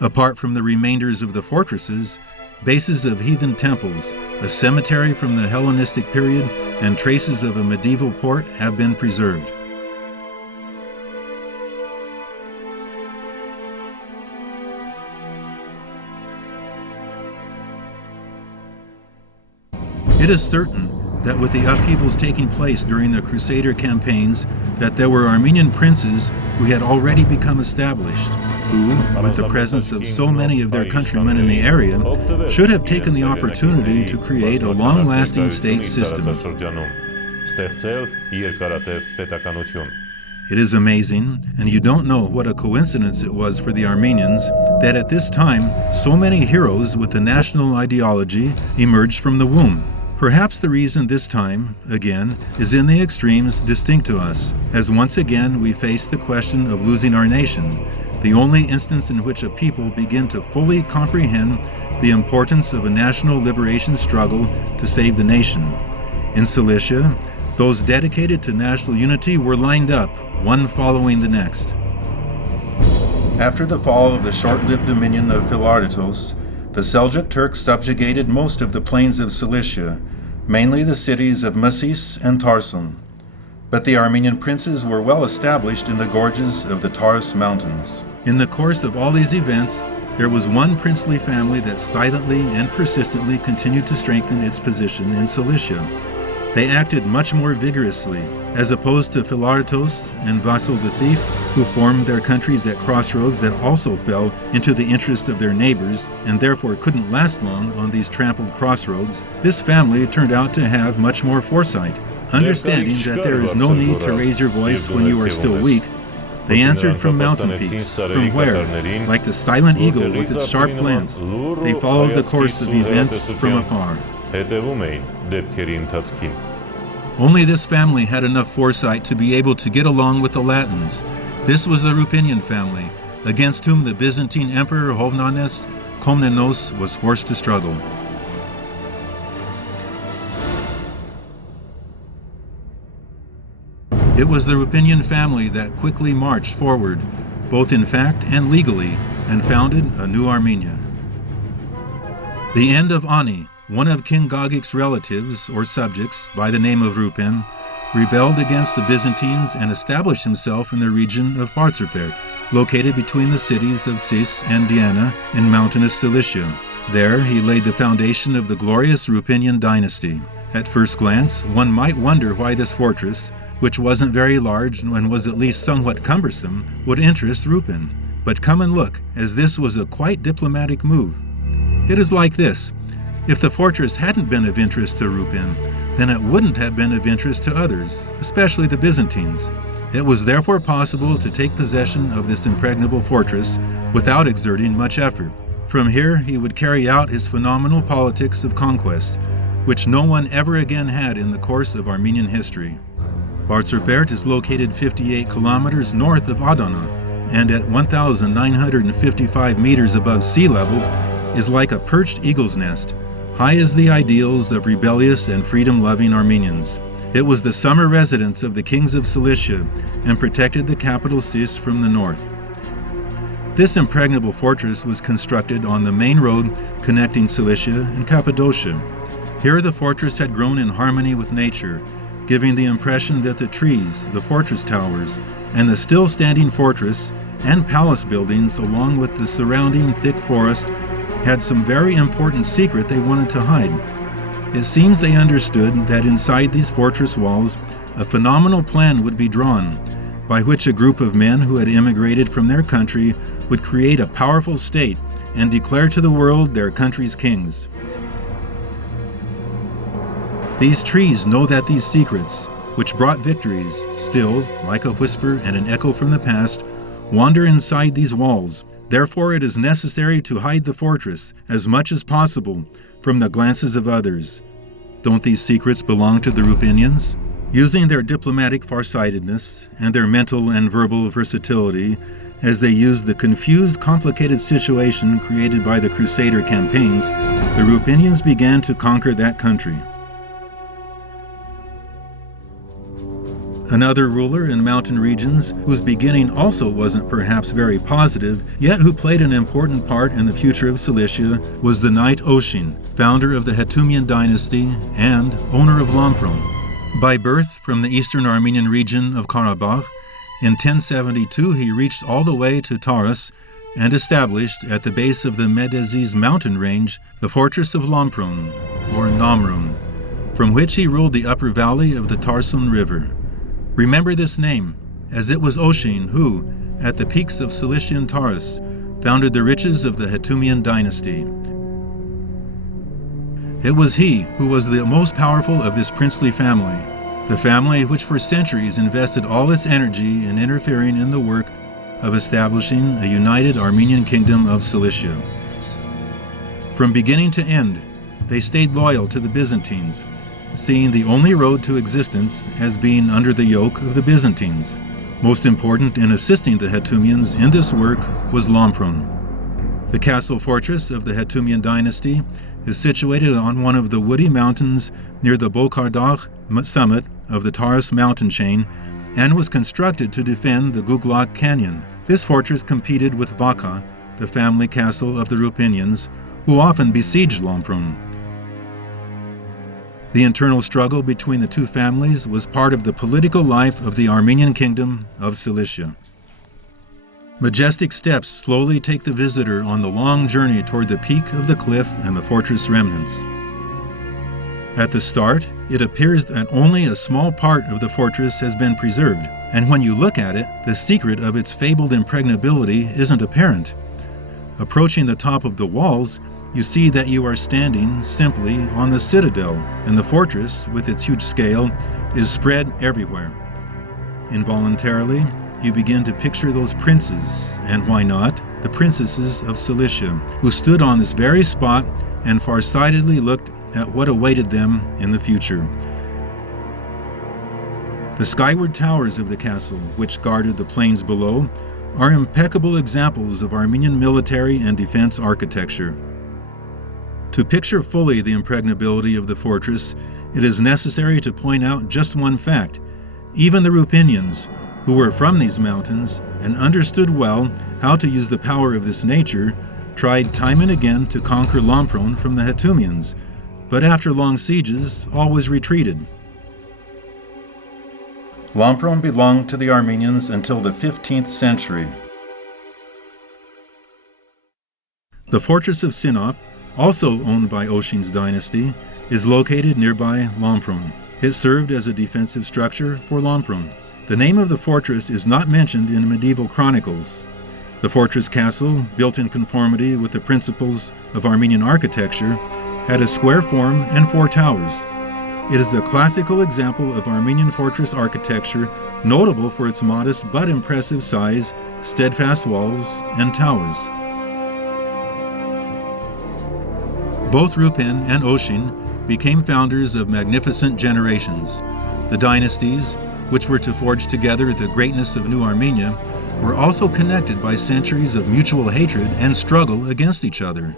Apart from the remainders of the fortresses, bases of heathen temples, a cemetery from the Hellenistic period, and traces of a medieval port have been preserved. It is certain that with the upheavals taking place during the Crusader campaigns, that there were Armenian princes who had already become established, who, with the presence of so many of their countrymen in the area, should have taken the opportunity to create a long-lasting state system. It is amazing, and you don't know what a coincidence it was for the Armenians, that at this time, so many heroes with the national ideology emerged from the womb. Perhaps the reason this time, again, is in the extremes distinct to us, as once again we face the question of losing our nation, the only instance in which a people begin to fully comprehend the importance of a national liberation struggle to save the nation. In Cilicia, those dedicated to national unity were lined up, one following the next. After the fall of the short-lived dominion of Philardatos, the Seljuk Turks subjugated most of the plains of Cilicia, mainly the cities of Movses and Tarsus. But the Armenian princes were well established in the gorges of the Taurus Mountains. In the course of all these events, there was one princely family that silently and persistently continued to strengthen its position in Cilicia. They acted much more vigorously, as opposed to Philardatos and Vasil the Thief, who formed their countries at crossroads that also fell into the interest of their neighbors and therefore couldn't last long on these trampled crossroads. This family turned out to have much more foresight. Understanding that there is no need to raise your voice when you are still weak, they answered from mountain peaks, from where, like the silent eagle with its sharp glance, they followed the course of events from afar. Only this family had enough foresight to be able to get along with the Latins. This was the Ruthenian family, against whom the Byzantine Emperor Hovhannes Komnenos was forced to struggle. It was the Ruthenian family that quickly marched forward, both in fact and legally, and founded a new Armenia. The end of Ani, one of King Gagik's relatives or subjects by the name of Rupen, rebelled against the Byzantines and established himself in the region of Barzapert, located between the cities of Sis and Diana in mountainous Cilicia. There he laid the foundation of the glorious Ruthenian dynasty. At first glance, one might wonder why this fortress, which wasn't very large and was at least somewhat cumbersome, would interest Rupen. But come and look, as this was a quite diplomatic move. It is like this. If the fortress hadn't been of interest to Rupen, then it wouldn't have been of interest to others, especially the Byzantines. It was therefore possible to take possession of this impregnable fortress without exerting much effort. From here he would carry out his phenomenal politics of conquest, which no one ever again had in the course of Armenian history. Barzapert is located 58 kilometers north of Adana, and at 1,955 meters above sea level is like a perched eagle's nest, high as the ideals of rebellious and freedom-loving Armenians. It was the summer residence of the kings of Cilicia and protected the capital Sis from the north. This impregnable fortress was constructed on the main road connecting Cilicia and Cappadocia. Here the fortress had grown in harmony with nature, giving the impression that the trees, the fortress towers, and the still-standing fortress and palace buildings along with the surrounding thick forest had some very important secret they wanted to hide. It seems they understood that inside these fortress walls a phenomenal plan would be drawn, by which a group of men who had immigrated from their country would create a powerful state and declare to the world their country's kings. These trees know that these secrets, which brought victories, still, like a whisper and an echo from the past, wander inside these walls. Therefore it is necessary to hide the fortress as much as possible from the glances of others. Don't these secrets belong to the Ruthenians? Using their diplomatic farsightedness and their mental and verbal versatility as they used the confused, complicated situation created by the Crusader campaigns, the Ruthenians began to conquer that country. Another ruler in mountain regions, whose beginning also wasn't perhaps very positive, yet who played an important part in the future of Cilicia, was the knight Oshin, founder of the Harutyunyan dynasty and owner of Lampron. By birth from the eastern Armenian region of Karabakh, in 1072 he reached all the way to Taurus and established at the base of the Medezis mountain range the fortress of Lampron, or Namrun. from which he ruled the upper valley of the Tarsun River. Remember this name, as it was Oisin who, at the peaks of Cilician Taurus, founded the riches of the Harutyunyan dynasty. It was he who was the most powerful of this princely family, the family which for centuries invested all its energy in interfering in the work of establishing a united Armenian kingdom of Cilicia. From beginning to end, they stayed loyal to the Byzantines, seeing the only road to existence as being under the yoke of the Byzantines. Most important in assisting the Harutyunyans in this work was Lampron. The castle fortress of the Harutyunyan dynasty is situated on one of the woody mountains near the Bolkardagh summit of the Taurus mountain chain and was constructed to defend the Guglak Canyon. This fortress competed with Vacha, the family castle of the Ruthenians, who often besieged Lampron. The internal struggle between the two families was part of the political life of the Armenian kingdom of Cilicia. Majestic steps slowly take the visitor on the long journey toward the peak of the cliff and the fortress remnants. At the start, it appears that only a small part of the fortress has been preserved, and when you look at it, the secret of its fabled impregnability isn't apparent. Approaching the top of the walls, you see that you are standing simply on the citadel, and the fortress, with its huge scale, is spread everywhere. Involuntarily, you begin to picture those princes, and why not, the princesses of Cilicia, who stood on this very spot and farsightedly looked at what awaited them in the future. The skyward towers of the castle, which guarded the plains below, are impeccable examples of Armenian military and defense architecture. To picture fully the impregnability of the fortress, it is necessary to point out just one fact. Even the Ruthenians, who were from these mountains and understood well how to use the power of this nature, tried time and again to conquer Lampron from the Harutyunyans, but after long sieges, always retreated. Lampron belonged to the Armenians until the 15th century. The fortress of Sinop, also owned by Oisin's dynasty, is located nearby Lampron. It served as a defensive structure for Lampron. The name of the fortress is not mentioned in medieval chronicles. The fortress castle, built in conformity with the principles of Armenian architecture, had a square form and 4 towers. It is a classical example of Armenian fortress architecture, notable for its modest but impressive size, steadfast walls, and towers. Both Rupen and Oisin became founders of magnificent generations. The dynasties, which were to forge together the greatness of New Armenia, were also connected by centuries of mutual hatred and struggle against each other.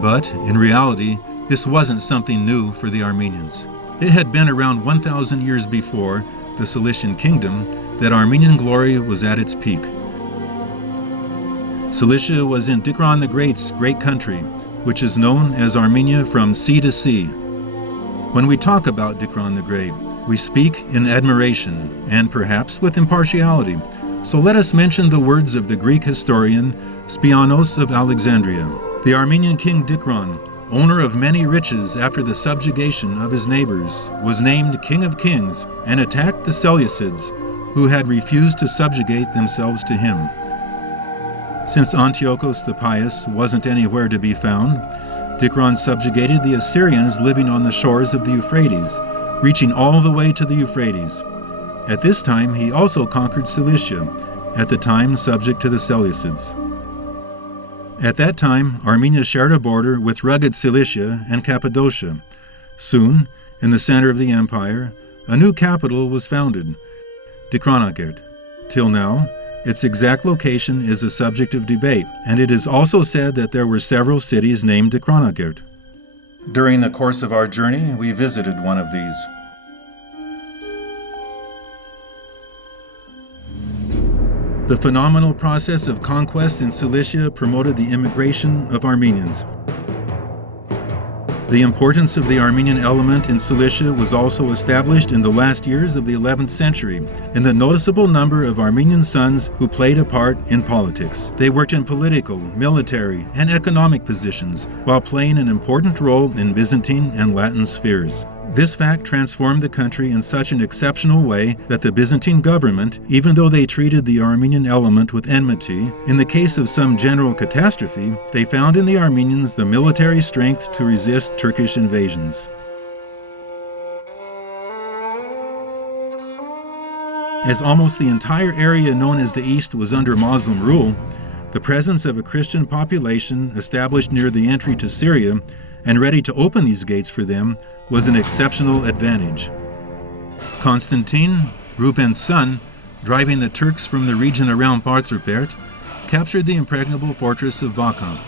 But, in reality, this wasn't something new for the Armenians. It had been around 1,000 years before the Cilician kingdom that Armenian glory was at its peak. Cilicia was in Tigran the Great's great country, which is known as Armenia from sea to sea. When we talk about Tigran the Great, we speak in admiration and perhaps with impartiality. So let us mention the words of the Greek historian Spianos of Alexandria. The Armenian king Tigran, owner of many riches after the subjugation of his neighbors, was named King of Kings and attacked the Seleucids, who had refused to subjugate themselves to him. Since Antiochus the Pious wasn't anywhere to be found, Tigran subjugated the Assyrians living on the shores of the Euphrates, reaching all the way to the Euphrates. At this time, he also conquered Cilicia, at the time subject to the Seleucids. At that time, Armenia shared a border with rugged Cilicia and Cappadocia. Soon, in the center of the empire, a new capital was founded, Tigranakert. Till now, its exact location is a subject of debate, and it is also said that there were several cities named Tigranakert. During the course of our journey, we visited one of these. The phenomenal process of conquest in Cilicia promoted the immigration of Armenians. The importance of the Armenian element in Cilicia was also established in the last years of the 11th century in the noticeable number of Armenian sons who played a part in politics. They worked in political, military, and economic positions while playing an important role in Byzantine and Latin spheres. This fact transformed the country in such an exceptional way that the Byzantine government, even though they treated the Armenian element with enmity, in the case of some general catastrophe, they found in the Armenians the military strength to resist Turkish invasions. As almost the entire area known as the East was under Muslim rule, the presence of a Christian population established near the entry to Syria and ready to open these gates for them was an exceptional advantage. Constantine, Ruben's son, driving the Turks from the region around Partsrupert, captured the impregnable fortress of Vacha,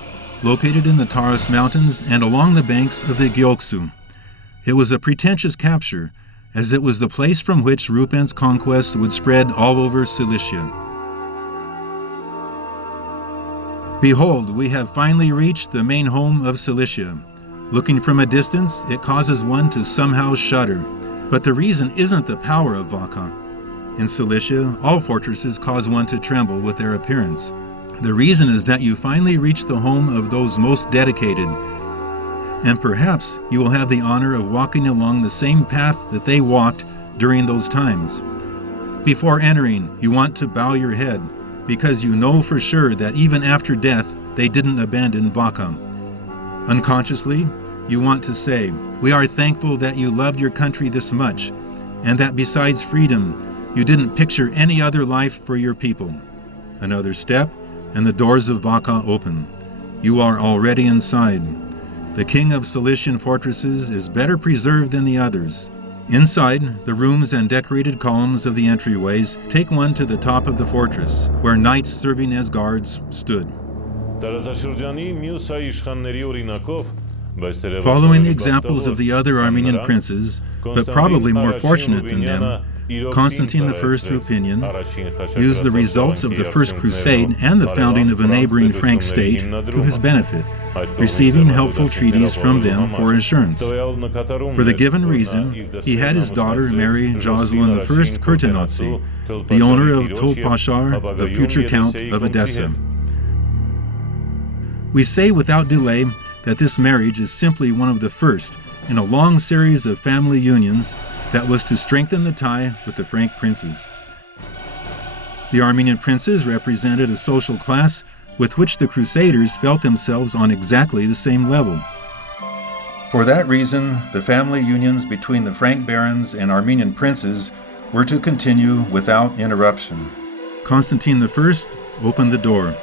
located in the Taurus Mountains and along the banks of the Gyeoksu. It was a pretentious capture, as it was the place from which Ruben's conquests would spread all over Cilicia. Behold, we have finally reached the main home of Cilicia. Looking from a distance, it causes one to somehow shudder. But the reason isn't the power of Vacha. In Cilicia, all fortresses cause one to tremble with their appearance. The reason is that you finally reach the home of those most dedicated, and perhaps you will have the honor of walking along the same path that they walked during those times. Before entering, you want to bow your head, because you know for sure that even after death, they didn't abandon Vacha. Unconsciously, you want to say, "We are thankful that you loved your country this much, and that besides freedom, you didn't picture any other life for your people." Another step, and the doors of Vacha open. You are already inside. The king of Cilician fortresses is better preserved than the others. Inside, the rooms and decorated columns of the entryways take one to the top of the fortress, where knights serving as guards stood. Following the examples of the other Armenian princes, but probably more fortunate than them, Constantine I Ruthenian used the results of the First Crusade and the founding of a neighboring Frank state to his benefit, receiving helpful treaties from them for assurance. For the given reason, he had his daughter marry Jocelyn I Kurtenotsi, the owner of Tolpashar, the future Count of Edessa. We say without delay that this marriage is simply one of the first in a long series of family unions that was to strengthen the tie with the Frank princes. The Armenian princes represented a social class with which the Crusaders felt themselves on exactly the same level. For that reason, the family unions between the Frank barons and Armenian princes were to continue without interruption. Constantine I opened the door.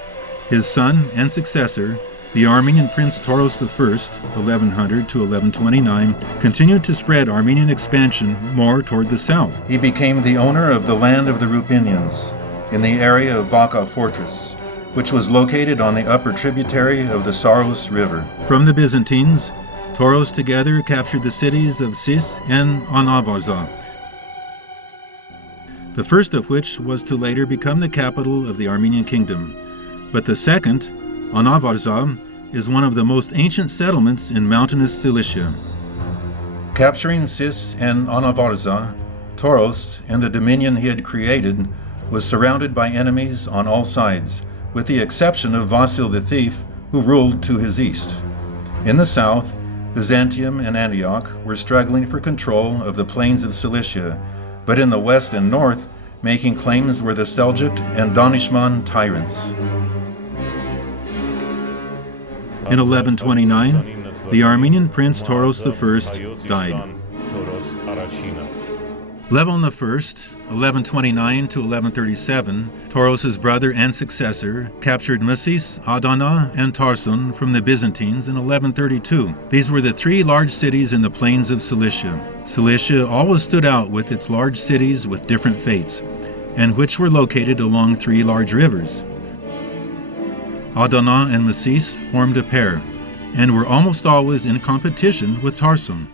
His son and successor, the Armenian Prince Tauros I, 1100 to 1129, continued to spread Armenian expansion more toward the south. He became the owner of the land of the Ruthenians, in the area of Vacha Fortress, which was located on the upper tributary of the Saros River. From the Byzantines, Tauros together captured the cities of Sis and Anavarza, the first of which was to later become the capital of the Armenian kingdom. But the second, Anavarza, is one of the most ancient settlements in mountainous Cilicia. Capturing Sis and Anavarza, Tauros and the dominion he had created was surrounded by enemies on all sides, with the exception of Vasil the Thief, who ruled to his east. In the south, Byzantium and Antioch were struggling for control of the plains of Cilicia, but in the west and north, making claims were the Seljuk and Danishman tyrants. In 1129, the Armenian prince Tauros I died. Levon I, 1129 to 1137, Tauros's brother and successor, captured Movses, Adana, and Tarsun from the Byzantines in 1132. These were the three large cities in the plains of Cilicia. Cilicia always stood out with its large cities with different fates, and which were located along three large rivers. Adana and Movses formed a pair, and were almost always in competition with Tarsun.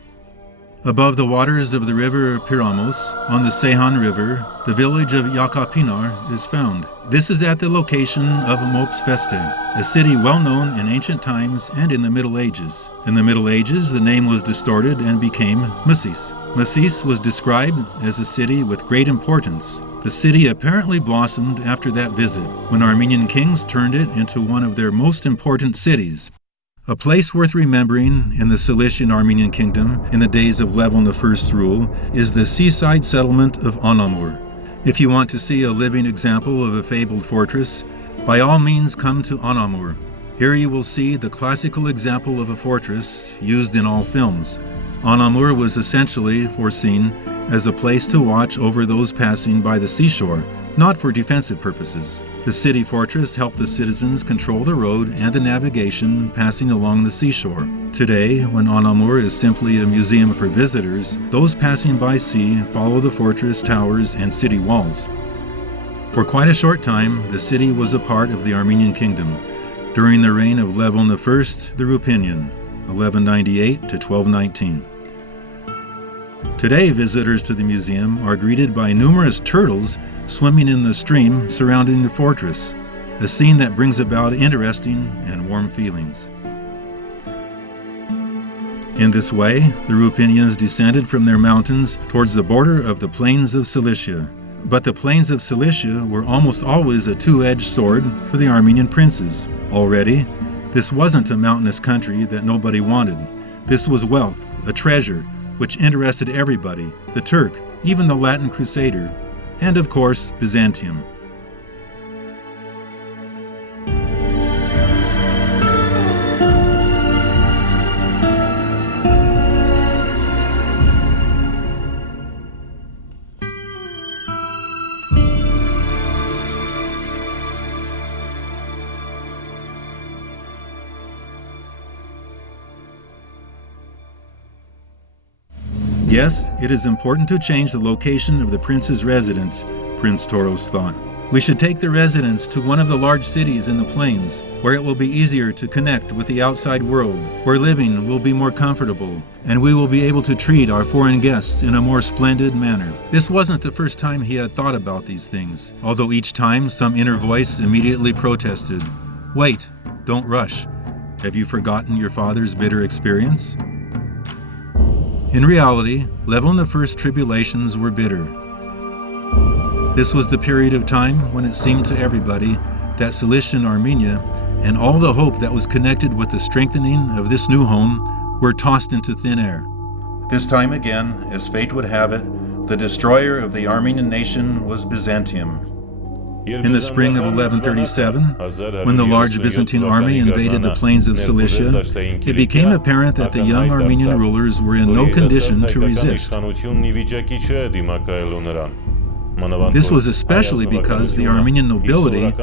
Above the waters of the river Pyramos, on the Seyhan River, the village of Yakapinar is found. This is at the location of Movses, a city well known in ancient times and in the Middle Ages. In the Middle Ages, the name was distorted and became Movses. Movses was described as a city with great importance. The city apparently blossomed after that visit, when Armenian kings turned it into one of their most important cities. A place worth remembering in the Cilician Armenian kingdom in the days of Levon I's rule is the seaside settlement of Anamur. If you want to see a living example of a fabled fortress, by all means come to Anamur. Here you will see the classical example of a fortress used in all films. Anamur was essentially foreseen as a place to watch over those passing by the seashore, not for defensive purposes. The city fortress helped the citizens control the road and the navigation passing along the seashore. Today, when Anamur is simply a museum for visitors, those passing by sea follow the fortress towers and city walls. For quite a short time, the city was a part of the Armenian kingdom, during the reign of Levon I the Ruthenian, 1198 to 1219. Today, visitors to the museum are greeted by numerous turtles swimming in the stream surrounding the fortress, a scene that brings about interesting and warm feelings. In this way, the Ruthenians descended from their mountains towards the border of the plains of Cilicia. But the plains of Cilicia were almost always a two-edged sword for the Armenian princes. Already, this wasn't a mountainous country that nobody wanted. This was wealth, a treasure, which interested everybody, the Turk, even the Latin Crusader, and of course, Byzantium. Yes, it is important to change the location of the prince's residence, Prince Toros thought. We should take the residence to one of the large cities in the plains, where it will be easier to connect with the outside world, where living will be more comfortable, and we will be able to treat our foreign guests in a more splendid manner. This wasn't the first time he had thought about these things, although each time some inner voice immediately protested. Wait, don't rush. Have you forgotten your father's bitter experience? In reality, Levon I's tribulations were bitter. This was the period of time when it seemed to everybody that Cilician Armenia and all the hope that was connected with the strengthening of this new home were tossed into thin air. This time again, as fate would have it, the destroyer of the Armenian nation was Byzantium. In the spring of 1137, when the large Byzantine army invaded the plains of Cilicia, it became apparent that the young Armenian rulers were in no condition to resist. This was especially because the Armenian nobility,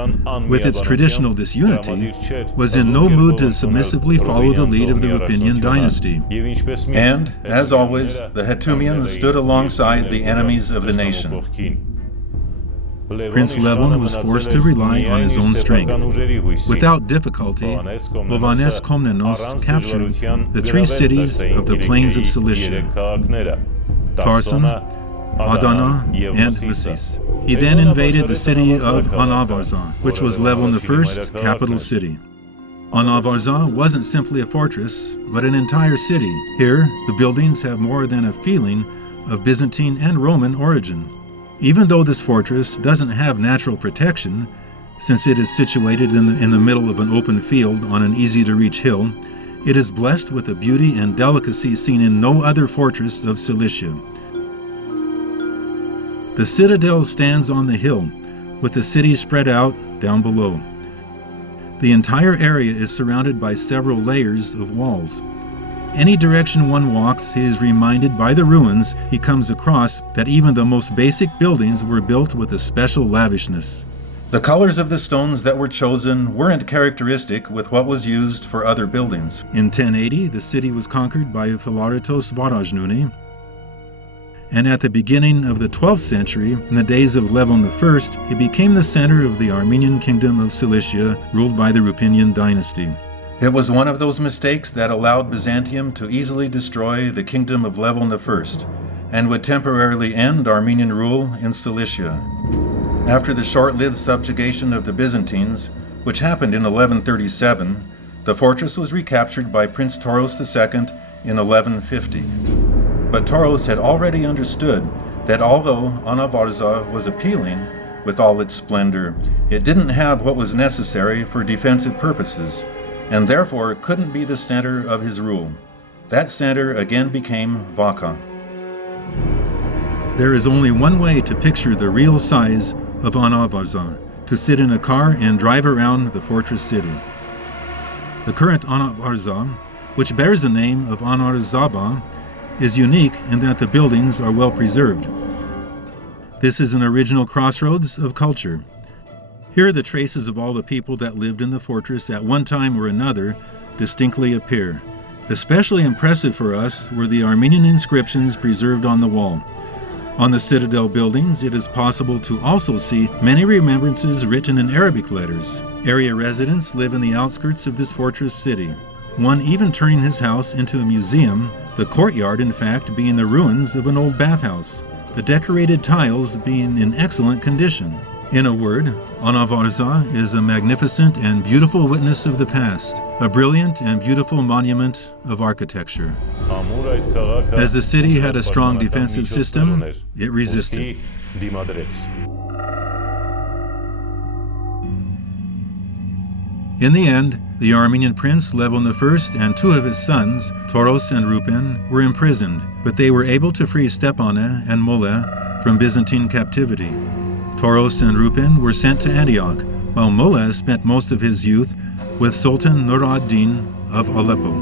with its traditional disunity, was in no mood to submissively follow the lead of the Ruthenian dynasty. And, as always, the Harutyunyans stood alongside the enemies of the nation. Prince Levon was forced to rely on his own strength. Without difficulty, Hovannes Komnenos captured the three cities of the plains of Cilicia, Tarsus, Adana, and Movses. He then invaded the city of Anavarzan, which was Levon I's capital city. Anavarzan wasn't simply a fortress, but an entire city. Here, the buildings have more than a feeling of Byzantine and Roman origin. Even though this fortress doesn't have natural protection, since it is situated in the middle of an open field on an easy-to-reach hill, it is blessed with a beauty and delicacy seen in no other fortress of Cilicia. The citadel stands on the hill, with the city spread out down below. The entire area is surrounded by several layers of walls. Any direction one walks, he is reminded by the ruins he comes across that even the most basic buildings were built with a special lavishness. The colors of the stones that were chosen weren't characteristic with what was used for other buildings. In 1080, the city was conquered by Philaretos Varajnuni, and at the beginning of the 12th century, in the days of Levon I, it became the center of the Armenian kingdom of Cilicia, ruled by the Ruthenian dynasty. It was one of those mistakes that allowed Byzantium to easily destroy the kingdom of Levon I and would temporarily end Armenian rule in Cilicia. After the short-lived subjugation of the Byzantines, which happened in 1137, the fortress was recaptured by Prince Toros II in 1150. But Toros had already understood that although Anavarza was appealing with all its splendor, it didn't have what was necessary for defensive purposes, and therefore couldn't be the center of his rule. That center again became Vacha. There is only one way to picture the real size of Anavarza: to sit in a car and drive around the fortress city. The current Anavarza, which bears the name of Anarzaba, is unique in that the buildings are well preserved. This is an original crossroads of culture. Here the traces of all the people that lived in the fortress at one time or another distinctly appear. Especially impressive for us were the Armenian inscriptions preserved on the wall. On the citadel buildings, it is possible to also see many remembrances written in Arabic letters. Area residents live in the outskirts of this fortress city, one even turning his house into a museum, the courtyard, in fact, being the ruins of an old bathhouse, the decorated tiles being in excellent condition. In a word, Anavarza is a magnificent and beautiful witness of the past, a brilliant and beautiful monument of architecture. As the city had a strong defensive system, it resisted. In the end, the Armenian prince Levon I and two of his sons, Toros and Rupen, were imprisoned, but they were able to free Stepane and Mole from Byzantine captivity. Toros and Rupen were sent to Antioch, while Mole spent most of his youth with Sultan Nur ad-Din of Aleppo.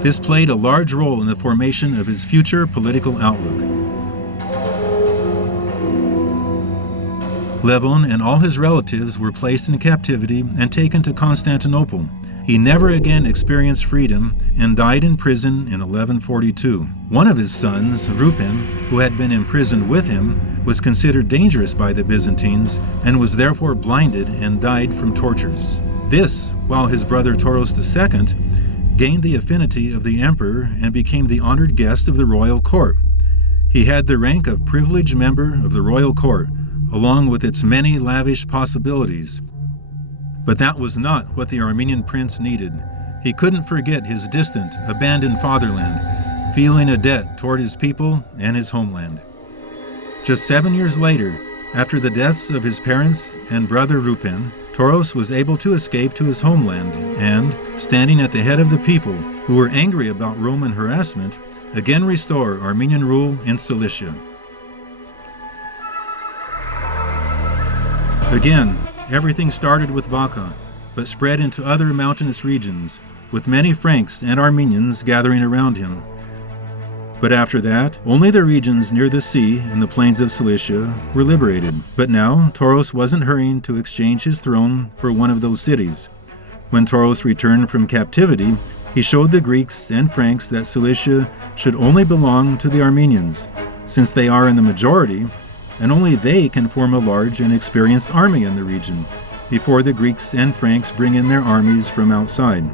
This played a large role in the formation of his future political outlook. Levon and all his relatives were placed in captivity and taken to Constantinople. He never again experienced freedom and died in prison in 1142. One of his sons, Rupen, who had been imprisoned with him, was considered dangerous by the Byzantines and was therefore blinded and died from tortures. This, while his brother Toros II gained the affinity of the emperor and became the honored guest of the royal court. He had the rank of privileged member of the royal court, along with its many lavish possibilities. But that was not what the Armenian prince needed. He couldn't forget his distant, abandoned fatherland, feeling a debt toward his people and his homeland. Just 7 years later, after the deaths of his parents and brother Rupen, Toros was able to escape to his homeland and, standing at the head of the people who were angry about Roman harassment, again restore Armenian rule in Cilicia. Again, everything started with Vacha, but spread into other mountainous regions, with many Franks and Armenians gathering around him. But after that, only the regions near the sea and the plains of Cilicia were liberated. But now, Toros wasn't hurrying to exchange his throne for one of those cities. When Toros returned from captivity, he showed the Greeks and Franks that Cilicia should only belong to the Armenians, since they are in the majority, and only they can form a large and experienced army in the region, before the Greeks and Franks bring in their armies from outside.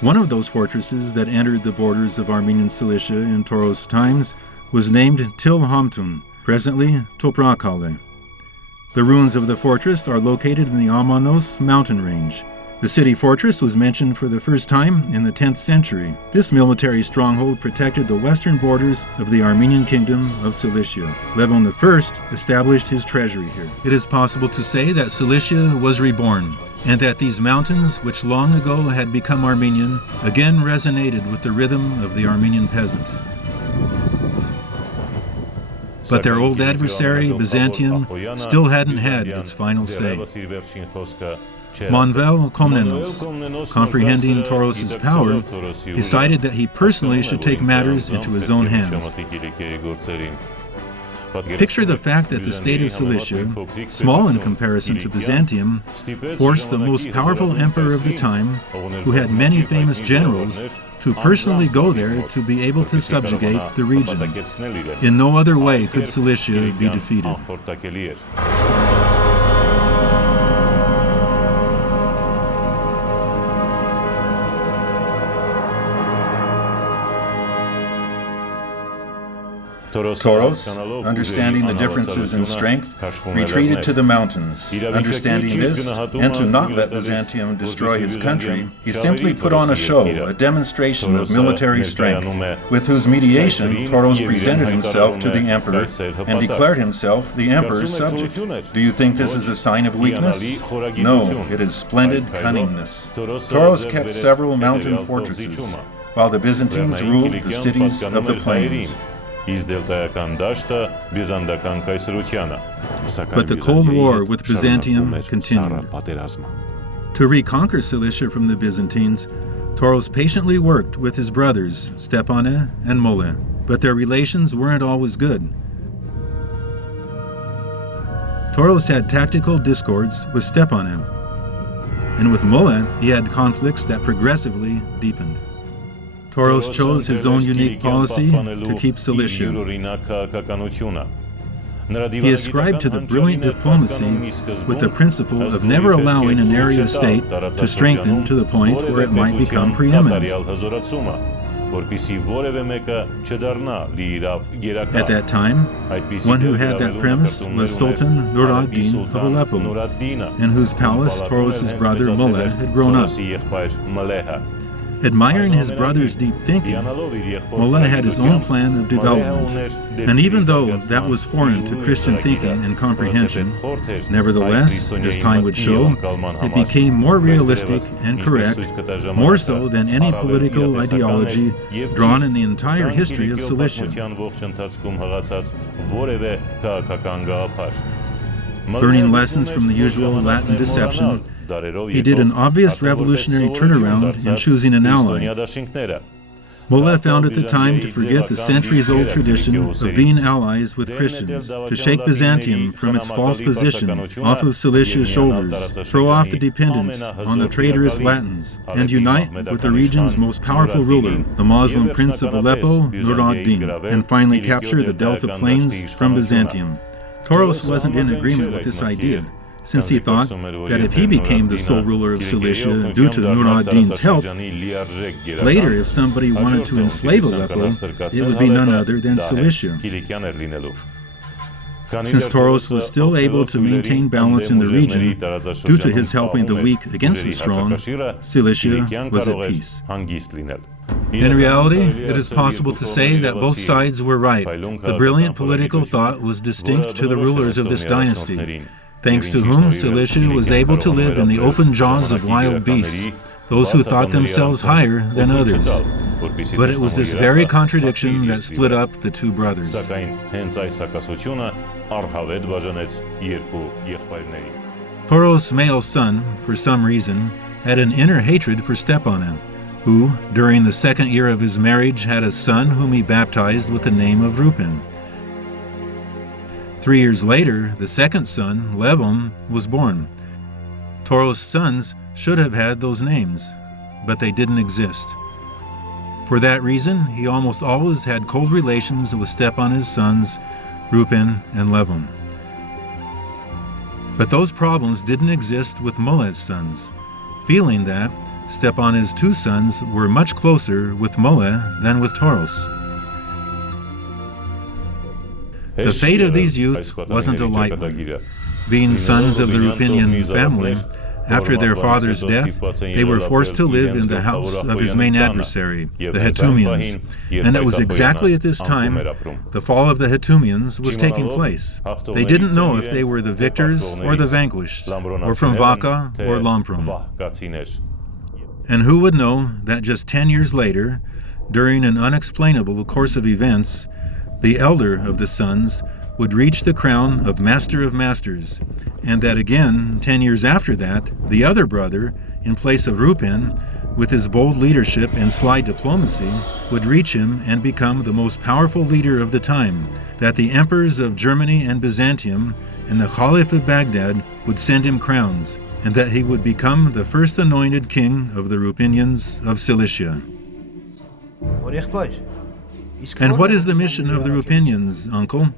One of those fortresses that entered the borders of Armenian Cilicia in Toros' times was named Tilhamtun, presently Toprakale. The ruins of the fortress are located in the Amanos mountain range. The city fortress was mentioned for the first time in the 10th century. This military stronghold protected the western borders of the Armenian kingdom of Cilicia. Levon I established his treasury here. It is possible to say that Cilicia was reborn, and that these mountains, which long ago had become Armenian, again resonated with the rhythm of the Armenian peasant. But their old adversary, Byzantium, still hadn't had its final say. Manuel Komnenos, comprehending Toros' power, decided that he personally should take matters into his own hands. Picture the fact that the state of Cilicia, small in comparison to Byzantium, forced the most powerful emperor of the time, who had many famous generals, to personally go there to be able to subjugate the region. In no other way could Cilicia be defeated. Toros, understanding the differences in strength, retreated to the mountains. Understanding this, and to not let Byzantium destroy his country, he simply put on a show, a demonstration of military strength, with whose mediation Toros presented himself to the emperor and declared himself the emperor's subject. Do you think this is a sign of weakness? No, it is splendid cunningness. Toros kept several mountain fortresses, while the Byzantines ruled the cities of the plains. But the Cold War with Byzantium continued. To reconquer Cilicia from the Byzantines, Toros patiently worked with his brothers, Stepane and Mole, but their relations weren't always good. Toros had tactical discords with Stepane, and with Mole he had conflicts that progressively deepened. Toros chose his own unique policy to keep Cilicia. He ascribed to the brilliant diplomacy with the principle of never allowing an area state to strengthen to the point where it might become preeminent. At that time, one who had that premise was Sultan Nur ad-Din of Aleppo, in whose palace Toros' brother Mole had grown up. Admiring his brother's deep thinking, Mole had his own plan of development, and even though that was foreign to Christian thinking and comprehension, nevertheless, as time would show, it became more realistic and correct, more so than any political ideology drawn in the entire history of Cilicia. Learning lessons from the usual Latin deception, he did an obvious revolutionary turnaround in choosing an ally. Mole found it the time to forget the centuries-old tradition of being allies with Christians, to shake Byzantium from its false position off of Cilicia's shoulders, throw off the dependence on the traitorous Latins, and unite with the region's most powerful ruler, the Muslim prince of Aleppo, Nur ad-Din, and finally capture the Delta Plains from Byzantium. Toros wasn't in agreement with this idea, since he thought that if he became the sole ruler of Cilicia due to Nur ad-Din's help, later if somebody wanted to enslave Aleppo, it would be none other than Cilicia. Since Toros was still able to maintain balance in the region due to his helping the weak against the strong, Cilicia was at peace. In reality, it is possible to say that both sides were right. The brilliant political thought was distinct to the rulers of this dynasty, thanks to whom Cilicia was able to live in the open jaws of wild beasts, those who thought themselves higher than others. But it was this very contradiction that split up the two brothers. Toros' male son, for some reason, had an inner hatred for Stepane, who, during the second year of his marriage, had a son whom he baptized with the name of Rupin. 3 years later, the second son, Levon, was born. Toros' sons should have had those names, but they didn't exist. For that reason, he almost always had cold relations with Stepane's sons, Rupin and Levon. But those problems didn't exist with Mole's sons, feeling that Stepane's two sons were much closer with Mole than with Toros. The fate of these youth wasn't a light one. Being sons of the Rupinian family, after their father's death, they were forced to live in the house of his main adversary, the Harutyunians, and it was exactly at this time the fall of the Harutyunians was taking place. They didn't know if they were the victors or the vanquished, or from Vaca or Lampron. And who would know that just 10 years later, during an unexplainable course of events, the elder of the sons would reach the crown of Master of Masters, and that again, 10 years after that, the other brother, in place of Rupin, with his bold leadership and sly diplomacy, would reach him and become the most powerful leader of the time, that the emperors of Germany and Byzantium and the Caliph of Baghdad would send him crowns, and that he would become the first anointed king of the Rupinians of Cilicia. And what is the mission of the Rupinians, uncle?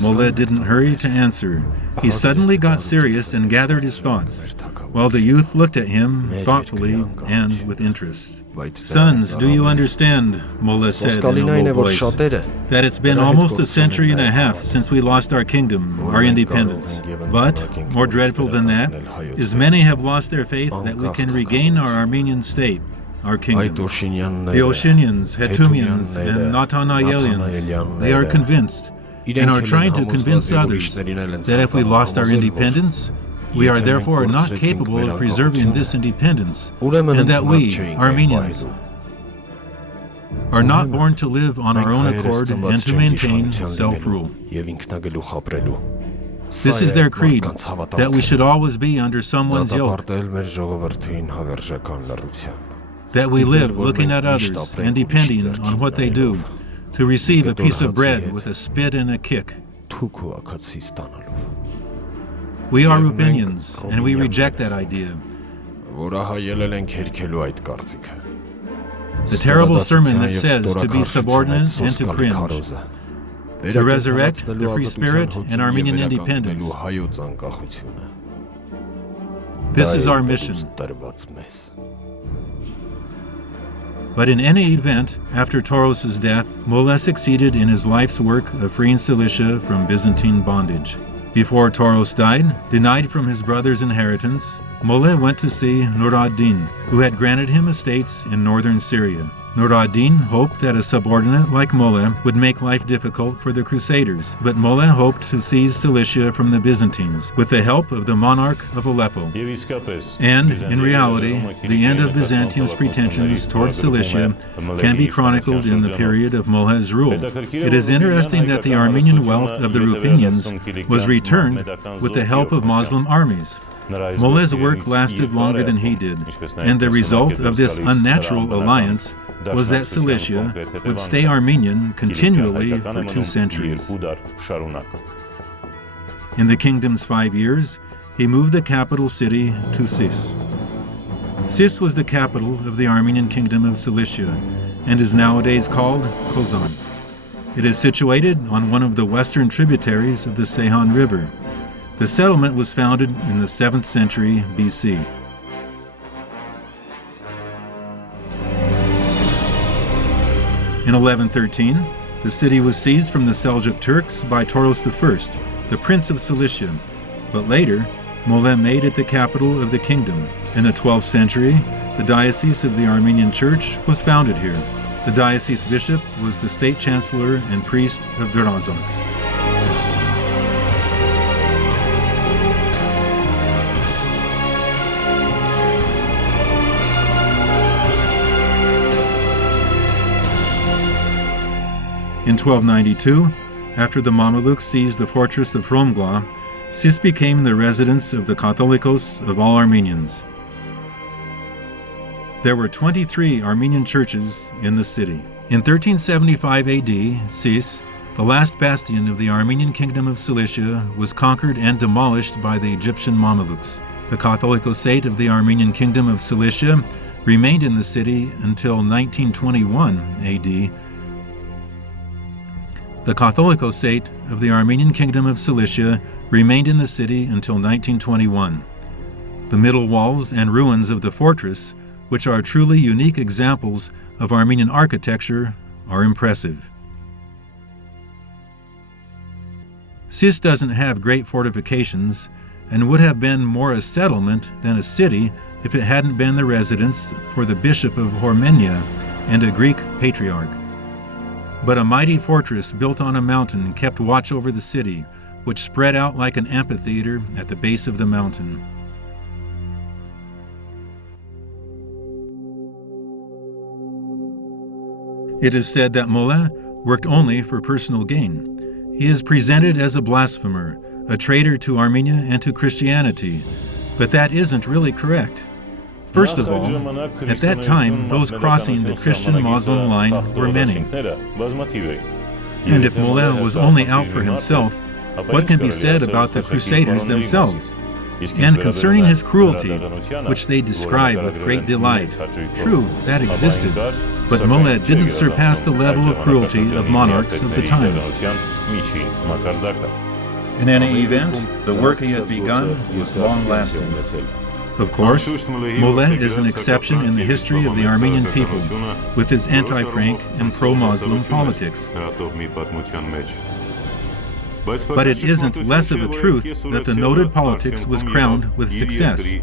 Mole didn't hurry to answer. He suddenly got serious and gathered his thoughts. while the youth looked at him thoughtfully and with interest. "Sons, do you understand," Molla said in a low voice, "that it's been almost a century and a half since we lost our kingdom, our independence. But, more dreadful than that, is many have lost their faith that we can regain our Armenian state, our kingdom. The Oshinians, Harutyunyans, and Nathanaelians, they are convinced, and are trying to convince others, that if we lost our independence, we are therefore not capable of preserving this independence, and that we, Armenians, are not born to live on our own accord and to maintain self-rule. This is their creed, that we should always be under someone's yoke, that we live looking at others and depending on what they do, to receive a piece of bread with a spit and a kick. We are Armenians, and we reject that idea. The terrible sermon that says to be subordinate and to cringe, to resurrect the free spirit and Armenian independence. This is our mission. But in any event, after Tauros's death, Molla succeeded in his life's work of freeing Cilicia from Byzantine bondage. Before Tauros died, denied from his brother's inheritance, Molla went to see Nur ad-Din, who had granted him estates in northern Syria. Nur ad-Din hoped that a subordinate like Molla would make life difficult for the Crusaders, but Molla hoped to seize Cilicia from the Byzantines with the help of the monarch of Aleppo. And, in reality, the end of Byzantium's pretensions towards Cilicia can be chronicled in the period of Molla's rule. It is interesting that the Armenian wealth of the Ruthenians was returned with the help of Muslim armies. Molla's work lasted longer than he did, and the result of this unnatural alliance was that Cilicia would stay Armenian continually for 2 centuries. In the kingdom's 5 years, he moved the capital city to Sis. Sis was the capital of the Armenian kingdom of Cilicia and is nowadays called Kozan. It is situated on one of the western tributaries of the Seyhan River. The settlement was founded in the 7th century BC. In 1113, the city was seized from the Seljuk Turks by Tauros I, the Prince of Cilicia, but later, Molla made it the capital of the kingdom. In the 12th century, the Diocese of the Armenian Church was founded here. The diocese bishop was the state chancellor and priest of Durazok. In 1292, after the Mamelukes seized the fortress of Hromgla, Sis became the residence of the Catholicos of all Armenians. There were 23 Armenian churches in the city. In 1375 AD, Sis, the last bastion of the Armenian kingdom of Cilicia, was conquered and demolished by the Egyptian Mamelukes. The Catholicosate of the Armenian kingdom of Cilicia remained in the city until 1921 AD. The Catholicosate of the Armenian kingdom of Cilicia remained in the city until 1921. The middle walls and ruins of the fortress, which are truly unique examples of Armenian architecture, are impressive. Sis doesn't have great fortifications and would have been more a settlement than a city if it hadn't been the residence for the Bishop of Hormenia and a Greek patriarch. But a mighty fortress built on a mountain kept watch over the city, which spread out like an amphitheater at the base of the mountain. It is said that Molla worked only for personal gain. He is presented as a blasphemer, a traitor to Armenia and to Christianity, but that isn't really correct. First of all, at that time, those crossing the Christian-Muslim line were many. And if Molla was only out for himself, what can be said about the Crusaders themselves? And concerning his cruelty, which they describe with great delight, true, that existed, but Molla didn't surpass the level of cruelty of monarchs of the time. In any event, the work he had begun was long-lasting. Of course, Moleh is an exception in the history of the Armenian people, with his anti-Frank and pro-Muslim politics. But it isn't less of a truth that the noted politics was crowned with success,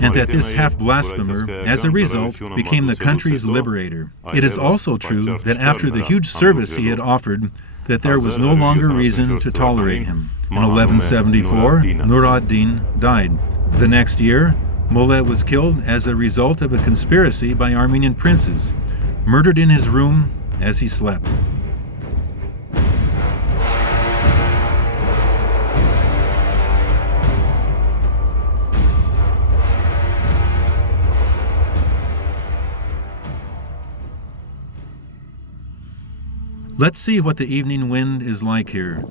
and that this half-blasphemer, as a result, became the country's liberator. It is also true that after the huge service he had offered, that there was no longer reason to tolerate him. In 1174, Nur ad-Din died. The next year, Moleh was killed as a result of a conspiracy by Armenian princes, murdered in his room as he slept. Let's see what the evening wind is like here.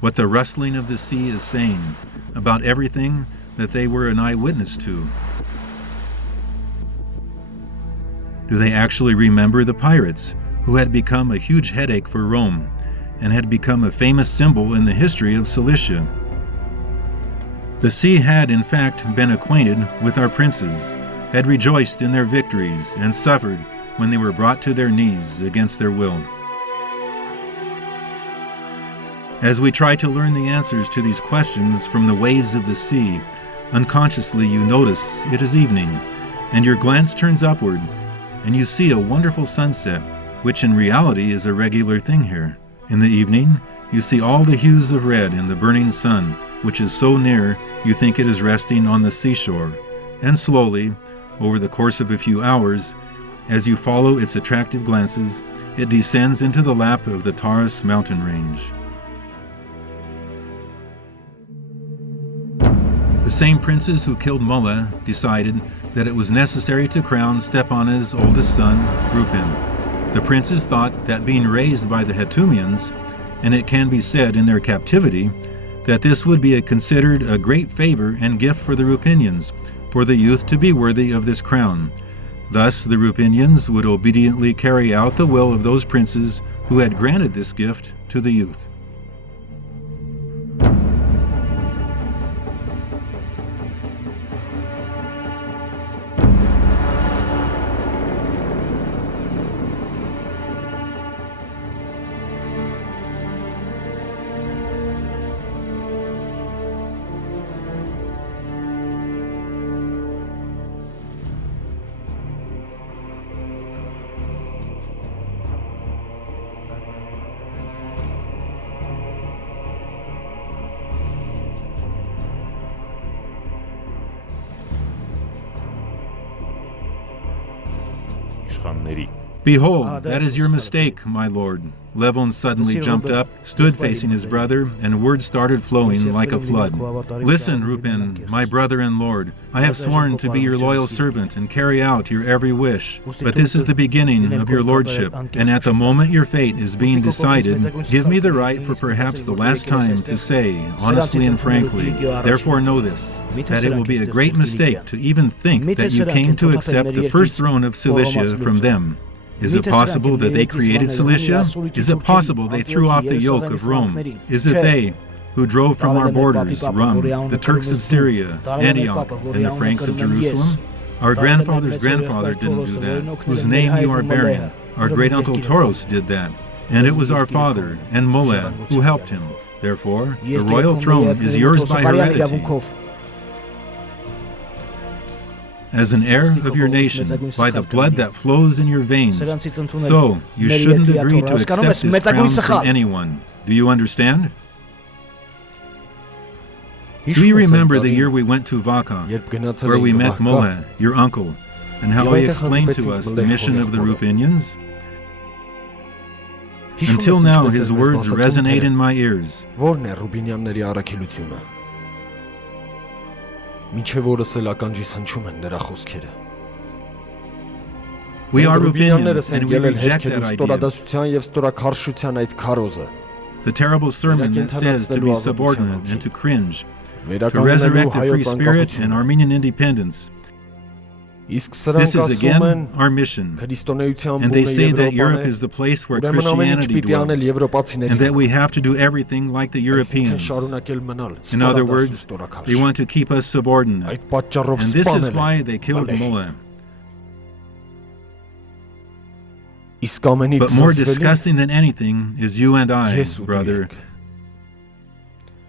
What the rustling of the sea is saying about everything that they were an eyewitness to. Do they actually remember the pirates who had become a huge headache for Rome and had become a famous symbol in the history of Cilicia? The sea had, in fact, been acquainted with our princes, had rejoiced in their victories, and suffered when they were brought to their knees against their will. As we try to learn the answers to these questions from the waves of the sea, unconsciously you notice it is evening, and your glance turns upward, and you see a wonderful sunset, which in reality is a regular thing here. In the evening, you see all the hues of red in the burning sun, which is so near you think it is resting on the seashore, and slowly, over the course of a few hours, as you follow its attractive glances, it descends into the lap of the Taurus mountain range. The same princes who killed Moleh decided that it was necessary to crown Stepane's oldest son, Rupin. The princes thought that being raised by the Harutyunyans, and it can be said in their captivity, that this would be considered a great favor and gift for the Rupinians, for the youth to be worthy of this crown. Thus, the Rupinians would obediently carry out the will of those princes who had granted this gift to the youth. Behold, that is your mistake, my lord. Levon suddenly jumped up, stood facing his brother, and words started flowing like a flood. Listen, Rupin, my brother and lord, I have sworn to be your loyal servant and carry out your every wish. But this is the beginning of your lordship, and at the moment your fate is being decided, give me the right for perhaps the last time to say, honestly and frankly, therefore know this, that it will be a great mistake to even think that you came to accept the first throne of Cilicia from them. Is it possible that they created Cilicia? Is it possible they threw off the yoke of Rome? Is it they who drove from our borders Rum, the Turks of Syria, Antioch, and the Franks of Jerusalem? Our grandfather's grandfather didn't do that, whose name you are bearing. Our great-uncle Tauros did that, and it was our father and Moleh who helped him. Therefore, the royal throne is yours by heredity. As an heir of your nation, by the blood that flows in your veins, so you shouldn't agree to accept this crown from anyone. Do you understand? Do you remember the year we went to Vaka, where we met Moleh, your uncle, and how he explained to us the mission of the Rupinians? Until now, his words resonate in my ears. We are Rupinians, and we reject that idea. The terrible sermon that says to be subordinate and to cringe, to resurrect the free spirit and Armenian independence. This is again our mission, and they say that Europe is the place where Christianity dwells, and that we have to do everything like the Europeans. In other words, they want to keep us subordinate, and this is why they killed Mullah. But more disgusting than anything is you and I, brother,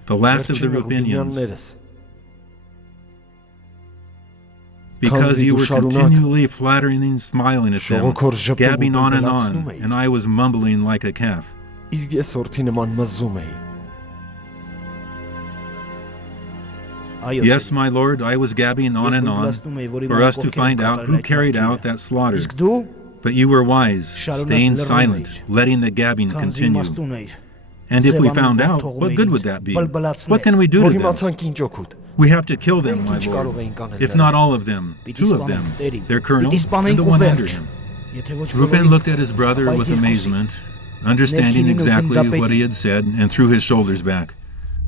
the last of the Rubenians. Because you were continually flattering and smiling at them, gabbing on, and I was mumbling like a calf. Yes, my lord, I was gabbing on for us to find out who carried out that slaughter. But you were wise, staying silent, letting the gabbing continue. And if we found out, what good would that be? What can we do to them? We have to kill them, my lord. If not all of them, 2 of them, their colonel and the one under him. Rupen looked at his brother with amazement, understanding exactly what he had said, and threw his shoulders back.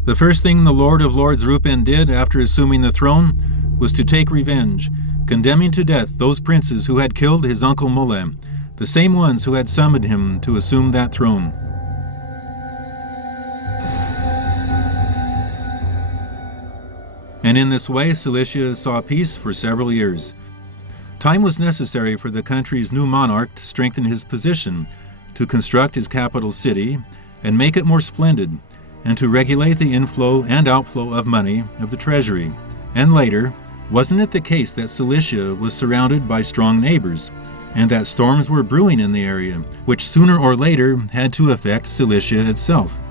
The first thing the Lord of Lords Rupen did after assuming the throne was to take revenge, condemning to death those princes who had killed his uncle Mullah, the same ones who had summoned him to assume that throne. And in this way, Cilicia saw peace for several years. Time was necessary for the country's new monarch to strengthen his position, to construct his capital city and make it more splendid, and to regulate the inflow and outflow of money of the treasury. And later, wasn't it the case that Cilicia was surrounded by strong neighbors, and that storms were brewing in the area, which sooner or later had to affect Cilicia itself?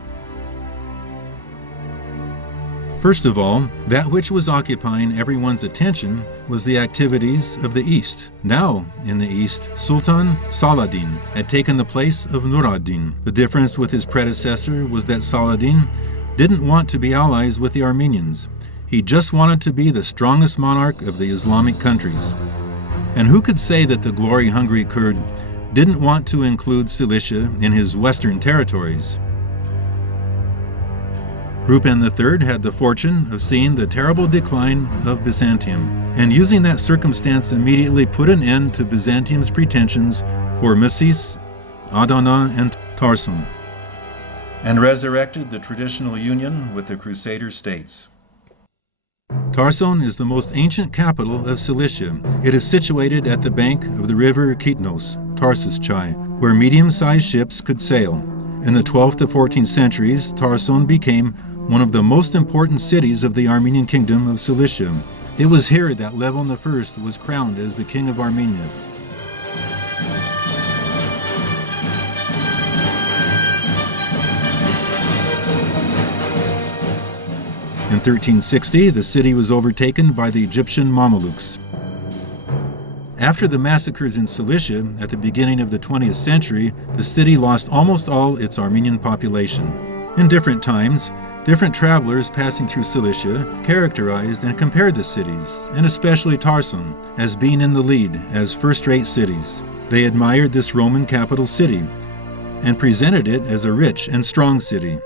First of all, that which was occupying everyone's attention was the activities of the East. Now, in the East, Sultan Saladin had taken the place of Nur ad-Din. The difference with his predecessor was that Saladin didn't want to be allies with the Armenians. He just wanted to be the strongest monarch of the Islamic countries. And who could say that the glory-hungry Kurd didn't want to include Cilicia in his western territories? Rupen III had the fortune of seeing the terrible decline of Byzantium, and using that circumstance immediately put an end to Byzantium's pretensions for Movses, Adana, and Tarsus, and resurrected the traditional union with the Crusader states. Tarsus is the most ancient capital of Cilicia. It is situated at the bank of the river Kitnos, Tarsus Chai, where medium-sized ships could sail. In the 12th to 14th centuries, Tarsus became one of the most important cities of the Armenian kingdom of Cilicia. It was here that Levon I was crowned as the king of Armenia. In 1360, the city was overtaken by the Egyptian Mamelukes. After the massacres in Cilicia at the beginning of the 20th century, the city lost almost all its Armenian population. In different times, different travelers passing through Cilicia characterized and compared the cities, and especially Tarsus, as being in the lead as first-rate cities. They admired this Roman capital city and presented it as a rich and strong city.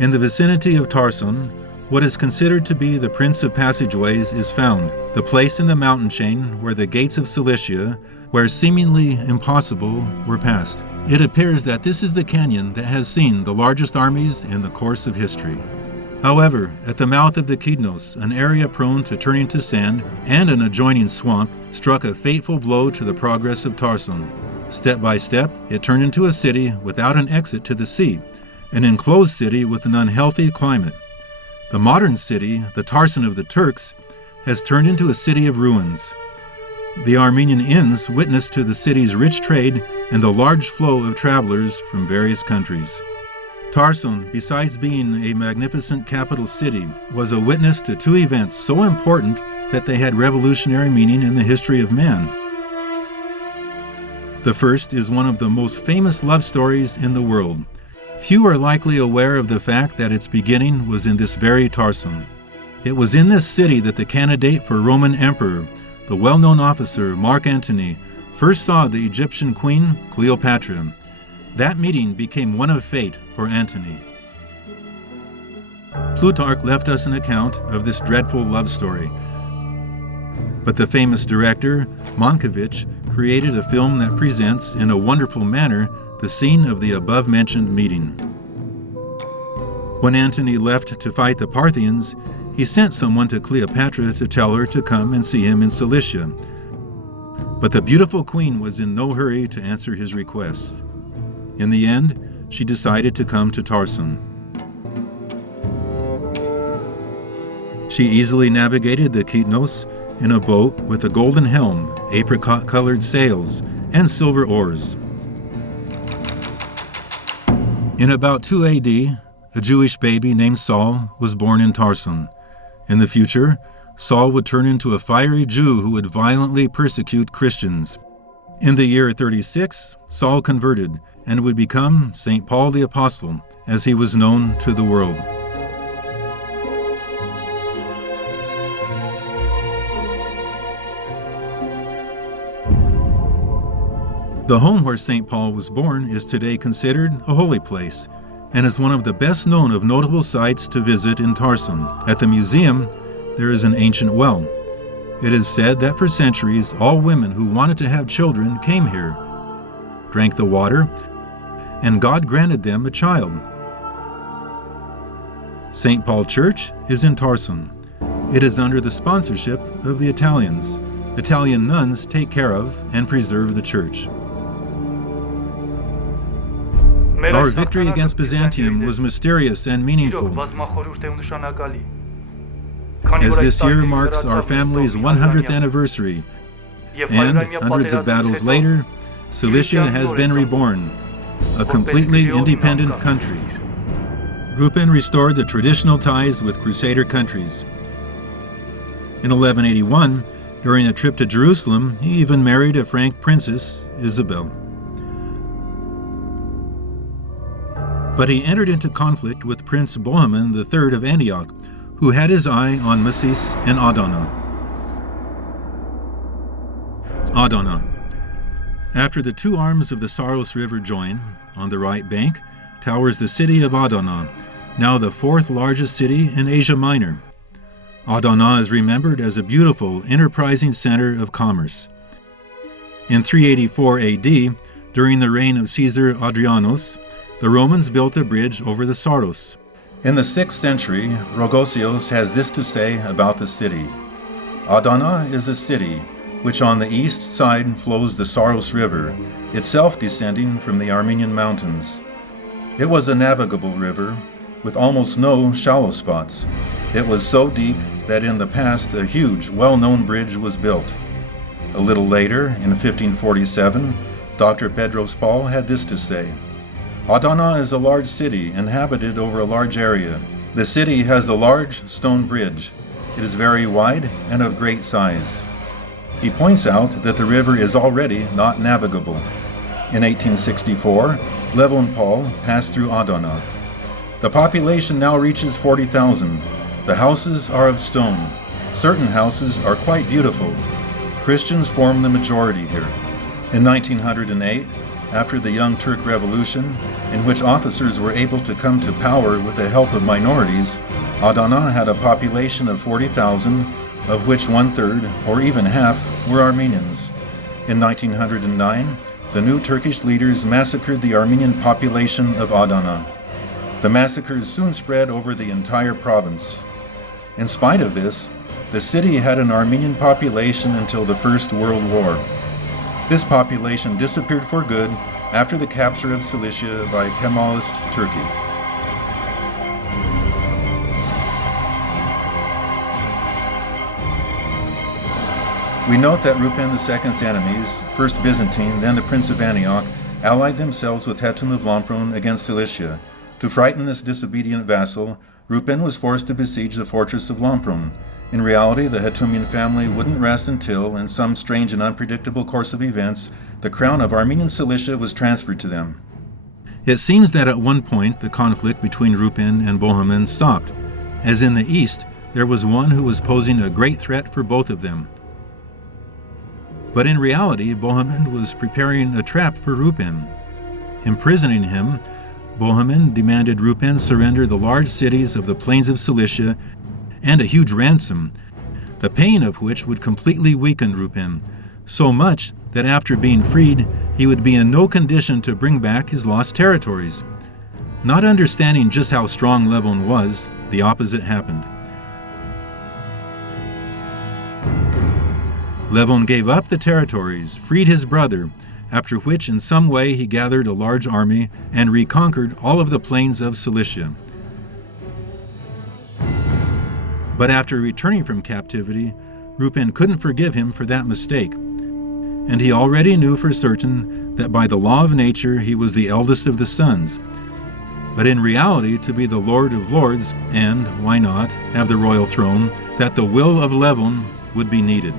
In the vicinity of Tarsus, what is considered to be the Prince of Passageways is found, the place in the mountain chain where the gates of Cilicia, where seemingly impossible, were passed. It appears that this is the canyon that has seen the largest armies in the course of history. However, at the mouth of the Kitnos, an area prone to turning to sand and an adjoining swamp struck a fateful blow to the progress of Tarsus. Step by step, it turned into a city without an exit to the sea, an enclosed city with an unhealthy climate. The modern city, the Tarsus of the Turks, has turned into a city of ruins. The Armenian inns witness to the city's rich trade and the large flow of travelers from various countries. Tarsus, besides being a magnificent capital city, was a witness to 2 events so important that they had revolutionary meaning in the history of man. The first is one of the most famous love stories in the world. Few are likely aware of the fact that its beginning was in this very Tarsus. It was in this city that the candidate for Roman emperor, the well-known officer Mark Antony, first saw the Egyptian queen Cleopatra. That meeting became one of fate for Antony. Plutarch left us an account of this dreadful love story. But the famous director, Mankiewicz, created a film that presents in a wonderful manner the scene of the above-mentioned meeting. When Antony left to fight the Parthians, he sent someone to Cleopatra to tell her to come and see him in Cilicia. But the beautiful queen was in no hurry to answer his request. In the end, she decided to come to Tarsus. She easily navigated the Kitnos in a boat with a golden helm, apricot-colored sails, and silver oars. In about 2 AD, a Jewish baby named Saul was born in Tarsus. In the future, Saul would turn into a fiery Jew who would violently persecute Christians. In the year 36, Saul converted and would become St. Paul the Apostle, as he was known to the world. The home where St. Paul was born is today considered a holy place and is one of the best known of notable sites to visit in Tarsus. At the museum, there is an ancient well. It is said that for centuries, all women who wanted to have children came here, drank the water, and God granted them a child. St. Paul Church is in Tarsus. It is under the sponsorship of the Italians. Italian nuns take care of and preserve the church. Our victory against Byzantium was mysterious and meaningful, as this year marks our family's 100th anniversary, and hundreds of battles later, Cilicia has been reborn, a completely independent country. Rupen restored the traditional ties with Crusader countries. In 1181, during a trip to Jerusalem, he even married a Frank princess, Isabel. But he entered into conflict with Prince Bohemond III of Antioch, who had his eye on Movses and Adana. After the two arms of the Saros River join, on the right bank, towers the city of Adana, now the fourth largest city in Asia Minor. Adana is remembered as a beautiful, enterprising center of commerce. In 384 AD, during the reign of Caesar Adrianus, the Romans built a bridge over the Saros. In the 6th century, Rogosios has this to say about the city. Adana is a city which on the east side flows the Saros River, itself descending from the Armenian mountains. It was a navigable river with almost no shallow spots. It was so deep that in the past a huge, well-known bridge was built. A little later, in 1547, Dr. Pedros Paul had this to say. Adana is a large city inhabited over a large area. The city has a large stone bridge. It is very wide and of great size. He points out that the river is already not navigable. In 1864, Levo and Paul passed through Adana. The population now reaches 40,000. The houses are of stone. Certain houses are quite beautiful. Christians form the majority here. In 1908, after the Young Turk Revolution, in which officers were able to come to power with the help of minorities, Adana had a population of 40,000, of which 1/3, or even half, were Armenians. In 1909, the new Turkish leaders massacred the Armenian population of Adana. The massacres soon spread over the entire province. In spite of this, the city had an Armenian population until the First World War. This population disappeared for good after the capture of Cilicia by Kemalist Turkey. We note that Rupen II's enemies, first Byzantine, then the Prince of Antioch, allied themselves with Hetun of Lampron against Cilicia. To frighten this disobedient vassal, Rupen was forced to besiege the fortress of Lampron. In reality, the Harutyunyan family wouldn't rest until, in some strange and unpredictable course of events, the crown of Armenian Cilicia was transferred to them. It seems that at one point the conflict between Rupen and Bohemond stopped, as in the east there was one who was posing a great threat for both of them. But in reality, Bohemond was preparing a trap for Rupen. Imprisoning him, Bohemond demanded Rupen surrender the large cities of the plains of Cilicia and a huge ransom. the pain of which would completely weaken Rupen, so much that after being freed, he would be in no condition to bring back his lost territories. Not understanding just how strong Levon was, the opposite happened. Levon gave up the territories, freed his brother, after which in some way he gathered a large army and reconquered all of the plains of Cilicia. But after returning from captivity, Rupen couldn't forgive him for that mistake, and he already knew for certain that by the law of nature he was the eldest of the sons, but in reality to be the Lord of Lords and, why not, have the royal throne, that the will of Levon would be needed.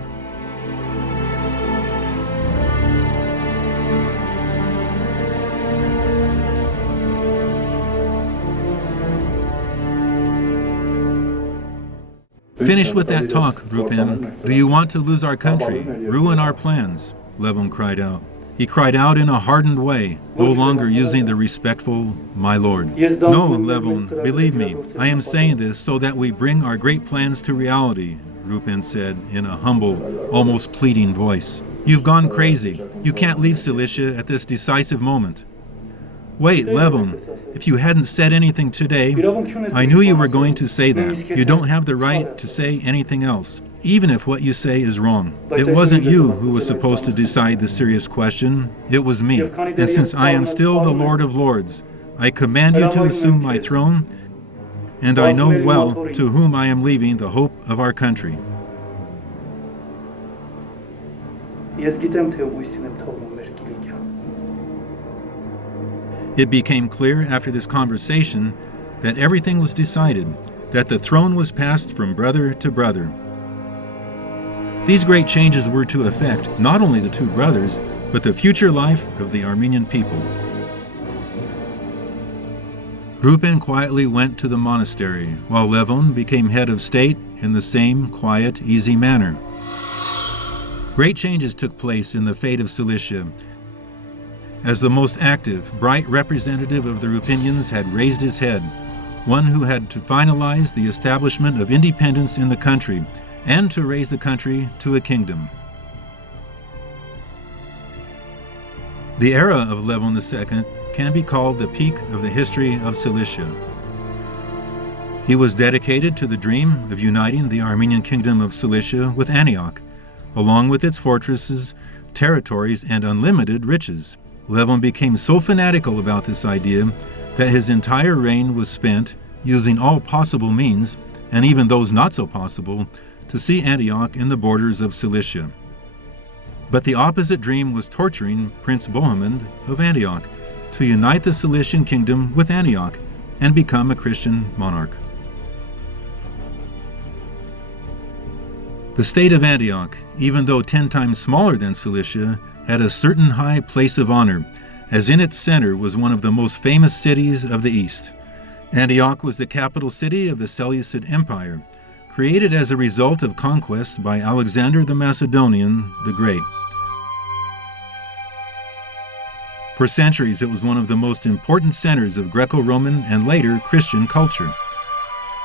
Finish with that talk, Rupen. Do you want to lose our country, ruin our plans? Levon cried out. He cried out in a hardened way, no longer using the respectful, my lord. No, Levon, believe me, I am saying this so that we bring our great plans to reality, Rupen said in a humble, almost pleading voice. You've gone crazy. You can't leave Cilicia at this decisive moment. Wait, Levon, if you hadn't said anything today, I knew you were going to say that. You don't have the right to say anything else, even if what you say is wrong. It wasn't you who was supposed to decide the serious question, it was me. And since I am still the Lord of Lords, I command you to assume my throne, and I know well to whom I am leaving the hope of our country. It became clear after this conversation that everything was decided, that the throne was passed from brother to brother. These great changes were to affect not only the two brothers, but the future life of the Armenian people. Rupen quietly went to the monastery, while Levon became head of state in the same quiet, easy manner. Great changes took place in the fate of Cilicia, as the most active, bright representative of the Rupenians had raised his head, one who had to finalize the establishment of independence in the country and to raise the country to a kingdom. The era of Levon II can be called the peak of the history of Cilicia. He was dedicated to the dream of uniting the Armenian kingdom of Cilicia with Antioch, along with its fortresses, territories, and unlimited riches. Levon became so fanatical about this idea that his entire reign was spent using all possible means, and even those not so possible, to see Antioch in the borders of Cilicia. But the opposite dream was torturing Prince Bohemond of Antioch to unite the Cilician kingdom with Antioch and become a Christian monarch. The state of Antioch, even though 10 times smaller than Cilicia, had a certain high place of honor, as in its center was one of the most famous cities of the East. Antioch was the capital city of the Seleucid Empire, created as a result of conquest by Alexander the Macedonian the Great. For centuries, it was one of the most important centers of Greco-Roman and later Christian culture.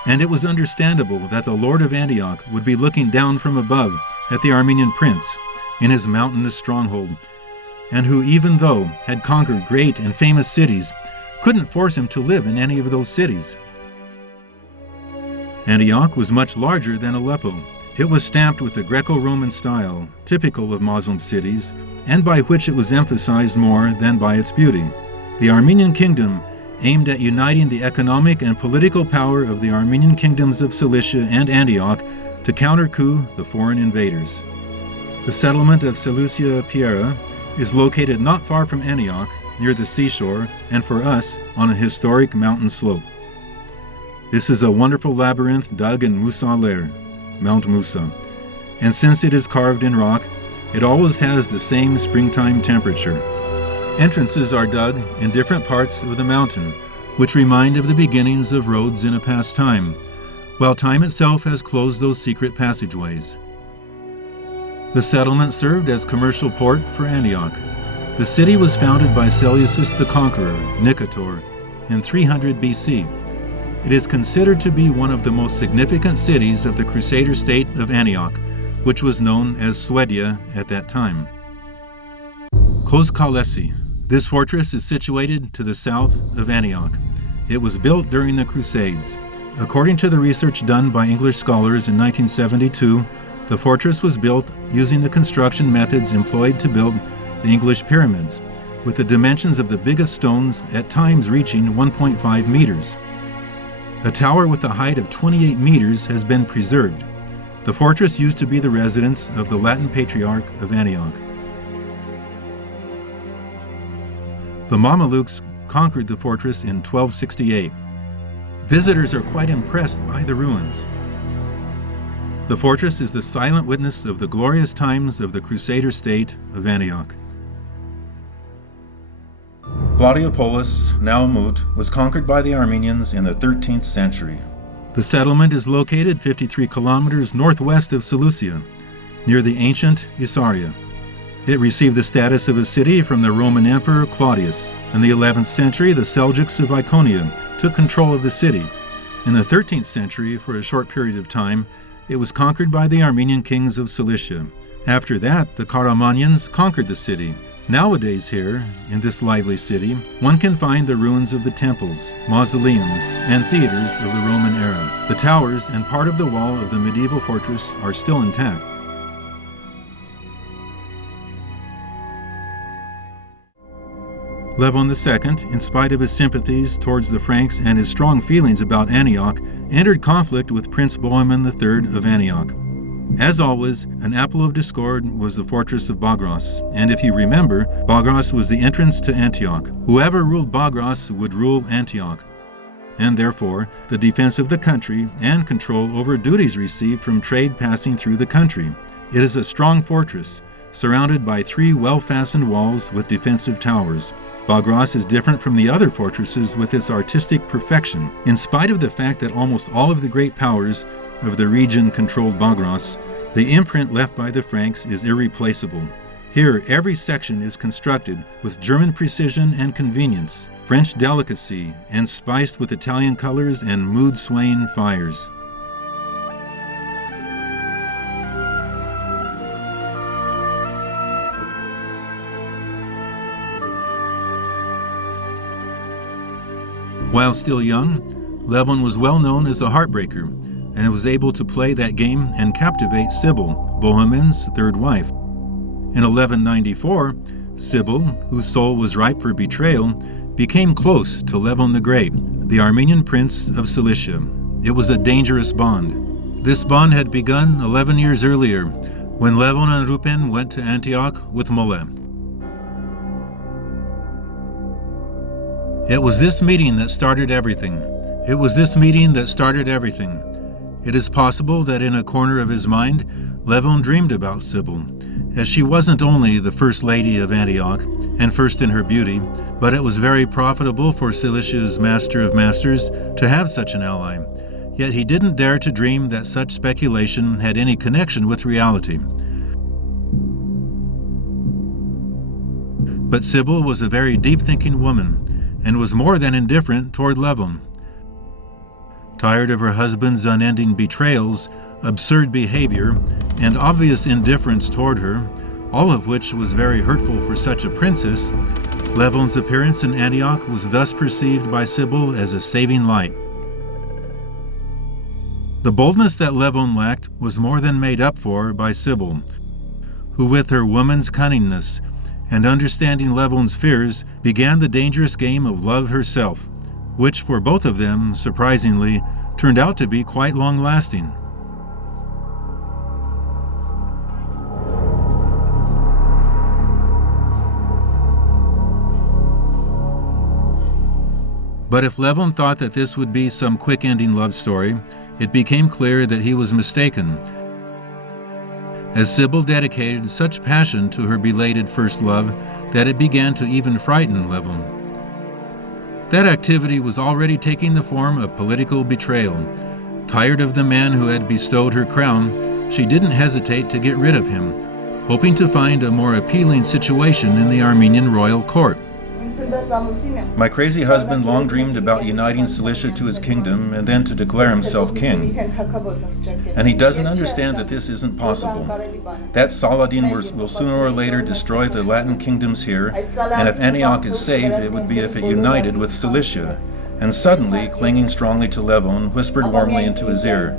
And it was understandable that the Lord of Antioch would be looking down from above at the Armenian prince in his mountainous stronghold, and who, even though had conquered great and famous cities, couldn't force him to live in any of those cities. Antioch was much larger than Aleppo. It was stamped with the Greco-Roman style, typical of Muslim cities, and by which it was emphasized more than by its beauty. The Armenian kingdom aimed at uniting the economic and political power of the Armenian kingdoms of Cilicia and Antioch to counter-coup the foreign invaders. The settlement of Seleucia Piera is located not far from Antioch, near the seashore, and for us, on a historic mountain slope. This is a wonderful labyrinth dug in Musa Lair, Mount Musa, and since it is carved in rock, it always has the same springtime temperature. Entrances are dug in different parts of the mountain, which remind of the beginnings of roads in a past time, while time itself has closed those secret passageways. The settlement served as commercial port for Antioch. The city was founded by Seleucus the Conqueror, Nicator, in 300 BC. It is considered to be one of the most significant cities of the Crusader state of Antioch, which was known as Suedia at that time. Kozkalesi. This fortress is situated to the south of Antioch. It was built during the Crusades. According to the research done by English scholars in 1972, the fortress was built using the construction methods employed to build the English pyramids, with the dimensions of the biggest stones at times reaching 1.5 meters. A tower with a height of 28 meters has been preserved. The fortress used to be the residence of the Latin Patriarch of Antioch. The Mamelukes conquered the fortress in 1268. Visitors are quite impressed by the ruins. The fortress is the silent witness of the glorious times of the Crusader state of Antioch. Glauciopolis, now Mut, was conquered by the Armenians in the 13th century. The settlement is located 53 kilometers northwest of Cilicia, near the ancient Isauria. It received the status of a city from the Roman Emperor Claudius. In the 11th century, the Seljuks of Iconium took control of the city. In the 13th century, for a short period of time, it was conquered by the Armenian kings of Cilicia. After that, the Karamanlians conquered the city. Nowadays here, in this lively city, one can find the ruins of the temples, mausoleums, and theaters of the Roman era. The towers and part of the wall of the medieval fortress are still intact. Levon II, in spite of his sympathies towards the Franks and his strong feelings about Antioch, entered conflict with Prince Bohemond III of Antioch. As always, an apple of discord was the fortress of Bagros, and if you remember, Bagros was the entrance to Antioch. Whoever ruled Bagros would rule Antioch, and therefore the defense of the country and control over duties received from trade passing through the country. It is a strong fortress, surrounded by 3 well-fastened walls with defensive towers. Bagros is different from the other fortresses with its artistic perfection. In spite of the fact that almost all of the great powers of the region controlled Bagros, the imprint left by the Franks is irreplaceable. Here, every section is constructed with German precision and convenience, French delicacy, and spiced with Italian colors and mood-swaying fires. While still young, Levon was well known as a heartbreaker, and was able to play that game and captivate Sibyl, Bohemond's third wife. In 1194, Sibyl, whose soul was ripe for betrayal, became close to Levon the Great, the Armenian prince of Cilicia. It was a dangerous bond. This bond had begun 11 years earlier, when Levon and Rupen went to Antioch with Mole. It was this meeting that started everything. It is possible that in a corner of his mind, Levon dreamed about Sibyl, as she wasn't only the first lady of Antioch and first in her beauty, but it was very profitable for Cilicia's master of masters to have such an ally. Yet he didn't dare to dream that such speculation had any connection with reality. But Sibyl was a very deep-thinking woman, and was more than indifferent toward Levon. Tired of her husband's unending betrayals, absurd behavior, and obvious indifference toward her, all of which was very hurtful for such a princess, Levon's appearance in Antioch was thus perceived by Sibyl as a saving light. The boldness that Levon lacked was more than made up for by Sibyl, who with her woman's cunningness and understanding Levon's fears began the dangerous game of love herself, which for both of them, surprisingly, turned out to be quite long-lasting. But if Levon thought that this would be some quick-ending love story, it became clear that he was mistaken, as Sibyl dedicated such passion to her belated first love that it began to even frighten Levon. That activity was already taking the form of political betrayal. Tired of the man who had bestowed her crown, she didn't hesitate to get rid of him, hoping to find a more appealing situation in the Armenian royal court. My crazy husband long dreamed about uniting Cilicia to his kingdom and then to declare himself king. And he doesn't understand that this isn't possible. That Saladin will sooner or later destroy the Latin kingdoms here, and if Antioch is saved, it would be if it united with Cilicia. And suddenly, clinging strongly to Levon, whispered warmly into his ear,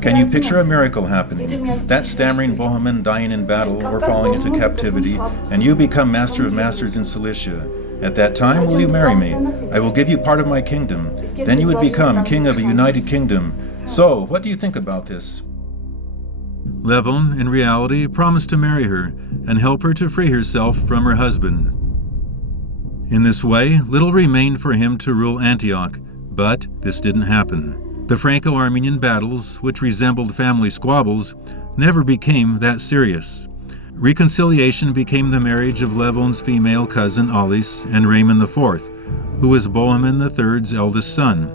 "Can you picture a miracle happening? That stammering Boheman dying in battle or falling into captivity, and you become master of masters in Cilicia. At that time, will you marry me? I will give you part of my kingdom. Then you would become king of a united kingdom. So, what do you think about this?" Levon, in reality, promised to marry her and help her to free herself from her husband. In this way, little remained for him to rule Antioch, but this didn't happen. The Franco-Armenian battles, which resembled family squabbles, never became that serious. Reconciliation became the marriage of Levon's female cousin Alice and Raymond IV, who was Boheman III's eldest son.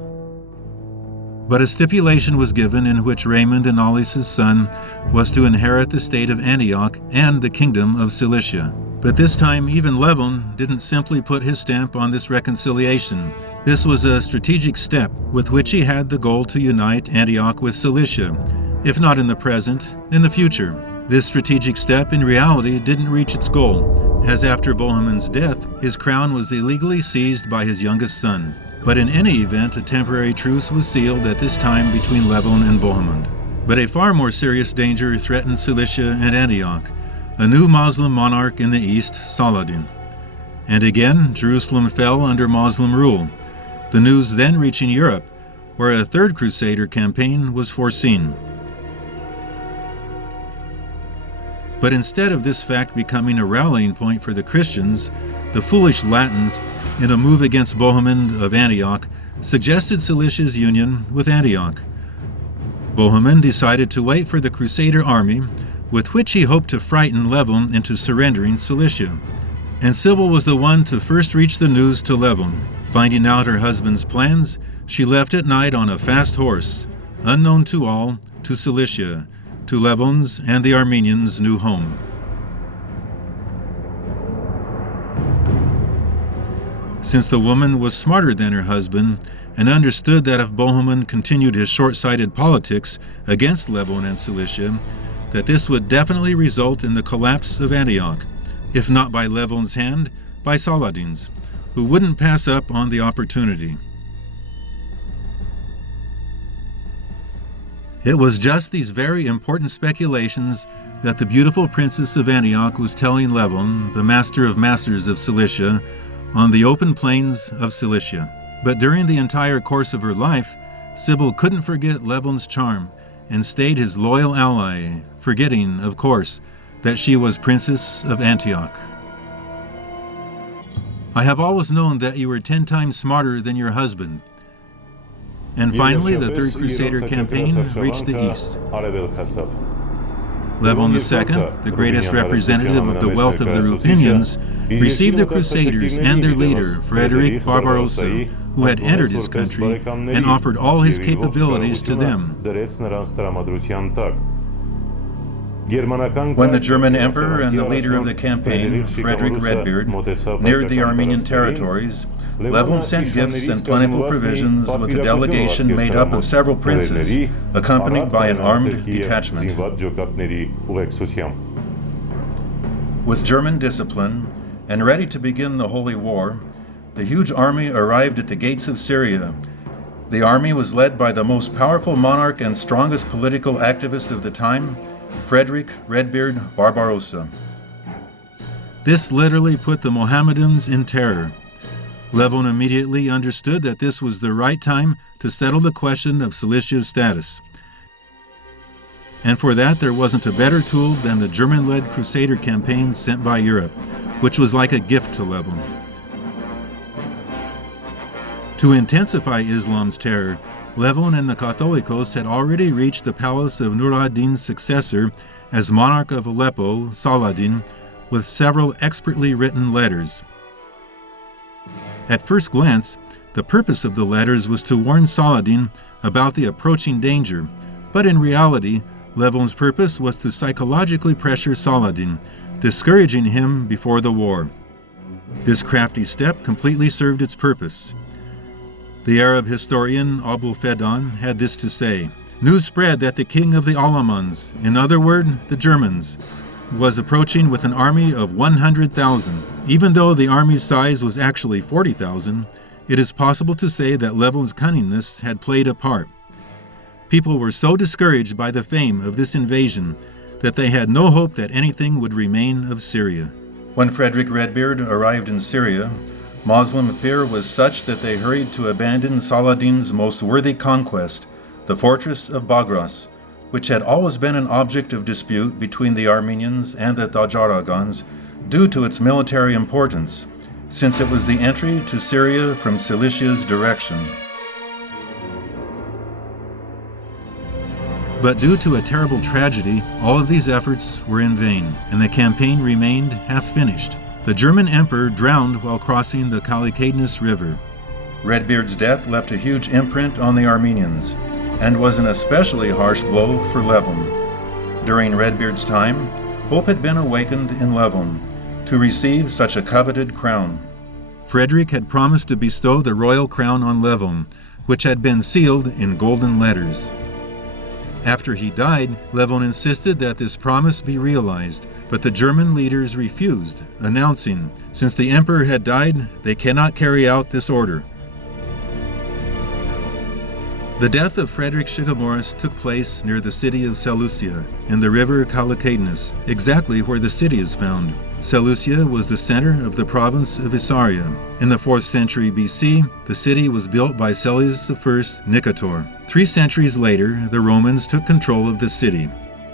But a stipulation was given in which Raymond and Alice's son was to inherit the state of Antioch and the kingdom of Cilicia. But this time, even Levon didn't simply put his stamp on this reconciliation. This was a strategic step with which he had the goal to unite Antioch with Cilicia, if not in the present, in the future. This strategic step in reality didn't reach its goal, as after Boheman's death, his crown was illegally seized by his youngest son. But in any event, a temporary truce was sealed at this time between Levon and Bohemond. But a far more serious danger threatened Cilicia and Antioch, a new Muslim monarch in the east, Saladin. And again, Jerusalem fell under Muslim rule, the news then reaching Europe, where a third Crusader campaign was foreseen. But instead of this fact becoming a rallying point for the Christians, the foolish Latins, in a move against Bohemond of Antioch, suggested Cilicia's union with Antioch. Bohemond decided to wait for the Crusader army, with which he hoped to frighten Levon into surrendering Cilicia. And Sybil was the one to first reach the news to Levon. Finding out her husband's plans, she left at night on a fast horse, unknown to all, to Cilicia, to Levon's and the Armenians' new home. Since the woman was smarter than her husband and understood that if Bohemond continued his short-sighted politics against Levon and Cilicia, that this would definitely result in the collapse of Antioch, if not by Levon's hand, by Saladin's, who wouldn't pass up on the opportunity. It was just these very important speculations that the beautiful princess of Antioch was telling Levon, the master of masters of Cilicia, on the open plains of Cilicia. But during the entire course of her life, Sybil couldn't forget Levon's charm and stayed his loyal ally, forgetting, of course, that she was Princess of Antioch. "I have always known that you were 10 times smarter than your husband." And finally, the Third Crusader campaign reached the east. Levon II, the greatest representative of the wealth of the Ruthenians, received the Crusaders and their leader, Frederick Barbarossa, who had entered his country, and offered all his capabilities to them. When the German emperor and the leader of the campaign, Frederick Redbeard, neared the Armenian territories, Levon sent gifts and plentiful provisions with a delegation made up of several princes, accompanied by an armed detachment. With German discipline, and ready to begin the Holy War, the huge army arrived at the gates of Syria. The army was led by the most powerful monarch and strongest political activist of the time, Frederick Redbeard Barbarossa. This literally put the Mohammedans in terror. Levon immediately understood that this was the right time to settle the question of Cilicia's status. And for that, there wasn't a better tool than the German-led Crusader campaign sent by Europe, which was like a gift to Levon. To intensify Islam's terror, Levon and the Catholicos had already reached the palace of Nur ad-Din's successor as monarch of Aleppo, Saladin, with several expertly written letters. At first glance, the purpose of the letters was to warn Saladin about the approaching danger, but in reality, Levon's purpose was to psychologically pressure Saladin, discouraging him before the war. This crafty step completely served its purpose. The Arab historian Abu Fedan had this to say: "News spread that the king of the Alamans, in other words, the Germans, was approaching with an army of 100,000. Even though the army's size was actually 40,000, it is possible to say that Levon's cunningness had played a part. People were so discouraged by the fame of this invasion that they had no hope that anything would remain of Syria." When Frederick Redbeard arrived in Syria, Muslim fear was such that they hurried to abandon Saladin's most worthy conquest, the fortress of Bagras, which had always been an object of dispute between the Armenians and the Tajaragans due to its military importance, since it was the entry to Syria from Cilicia's direction. But due to a terrible tragedy, all of these efforts were in vain, and the campaign remained half-finished. The German emperor drowned while crossing the Kalykadnis River. Redbeard's death left a huge imprint on the Armenians, and was an especially harsh blow for Levon. During Redbeard's time, hope had been awakened in Levon to receive such a coveted crown. Frederick had promised to bestow the royal crown on Levon, which had been sealed in golden letters. After he died, Levon insisted that this promise be realized, but the German leaders refused, announcing, since the emperor had died, they cannot carry out this order. The death of Frederick Shigamoris took place near the city of Cilicia, in the river Kalykadnis, exactly where the city is found. Cilicia was the center of the province of Isauria. In the 4th century BC, the city was built by Celius I Nicator. 3 centuries later, the Romans took control of the city.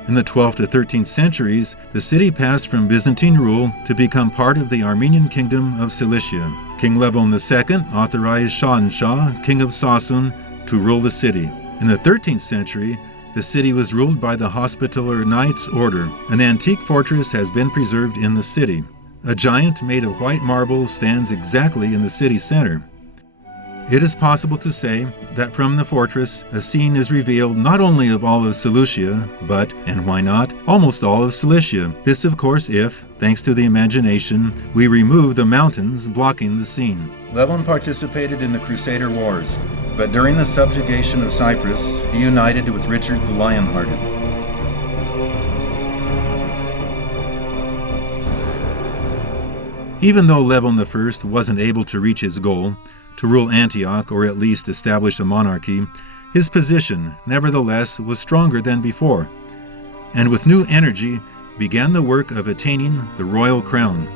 In the 12th to 13th centuries, the city passed from Byzantine rule to become part of the Armenian kingdom of Cilicia. King Levon II authorized Shahanshah, king of Sassoon, to rule the city. In the 13th century, the city was ruled by the Hospitaller Knights Order. An antique fortress has been preserved in the city. A giant made of white marble stands exactly in the city center. It is possible to say that from the fortress, a scene is revealed not only of all of Cilicia, but, and why not, almost all of Cilicia. This, of course, if, thanks to the imagination, we remove the mountains blocking the scene. Levon participated in the Crusader Wars, but during the subjugation of Cyprus, he united with Richard the Lionhearted. Even though Levon I wasn't able to reach his goal, to rule Antioch or at least establish a monarchy, his position, nevertheless, was stronger than before, and with new energy began the work of attaining the royal crown.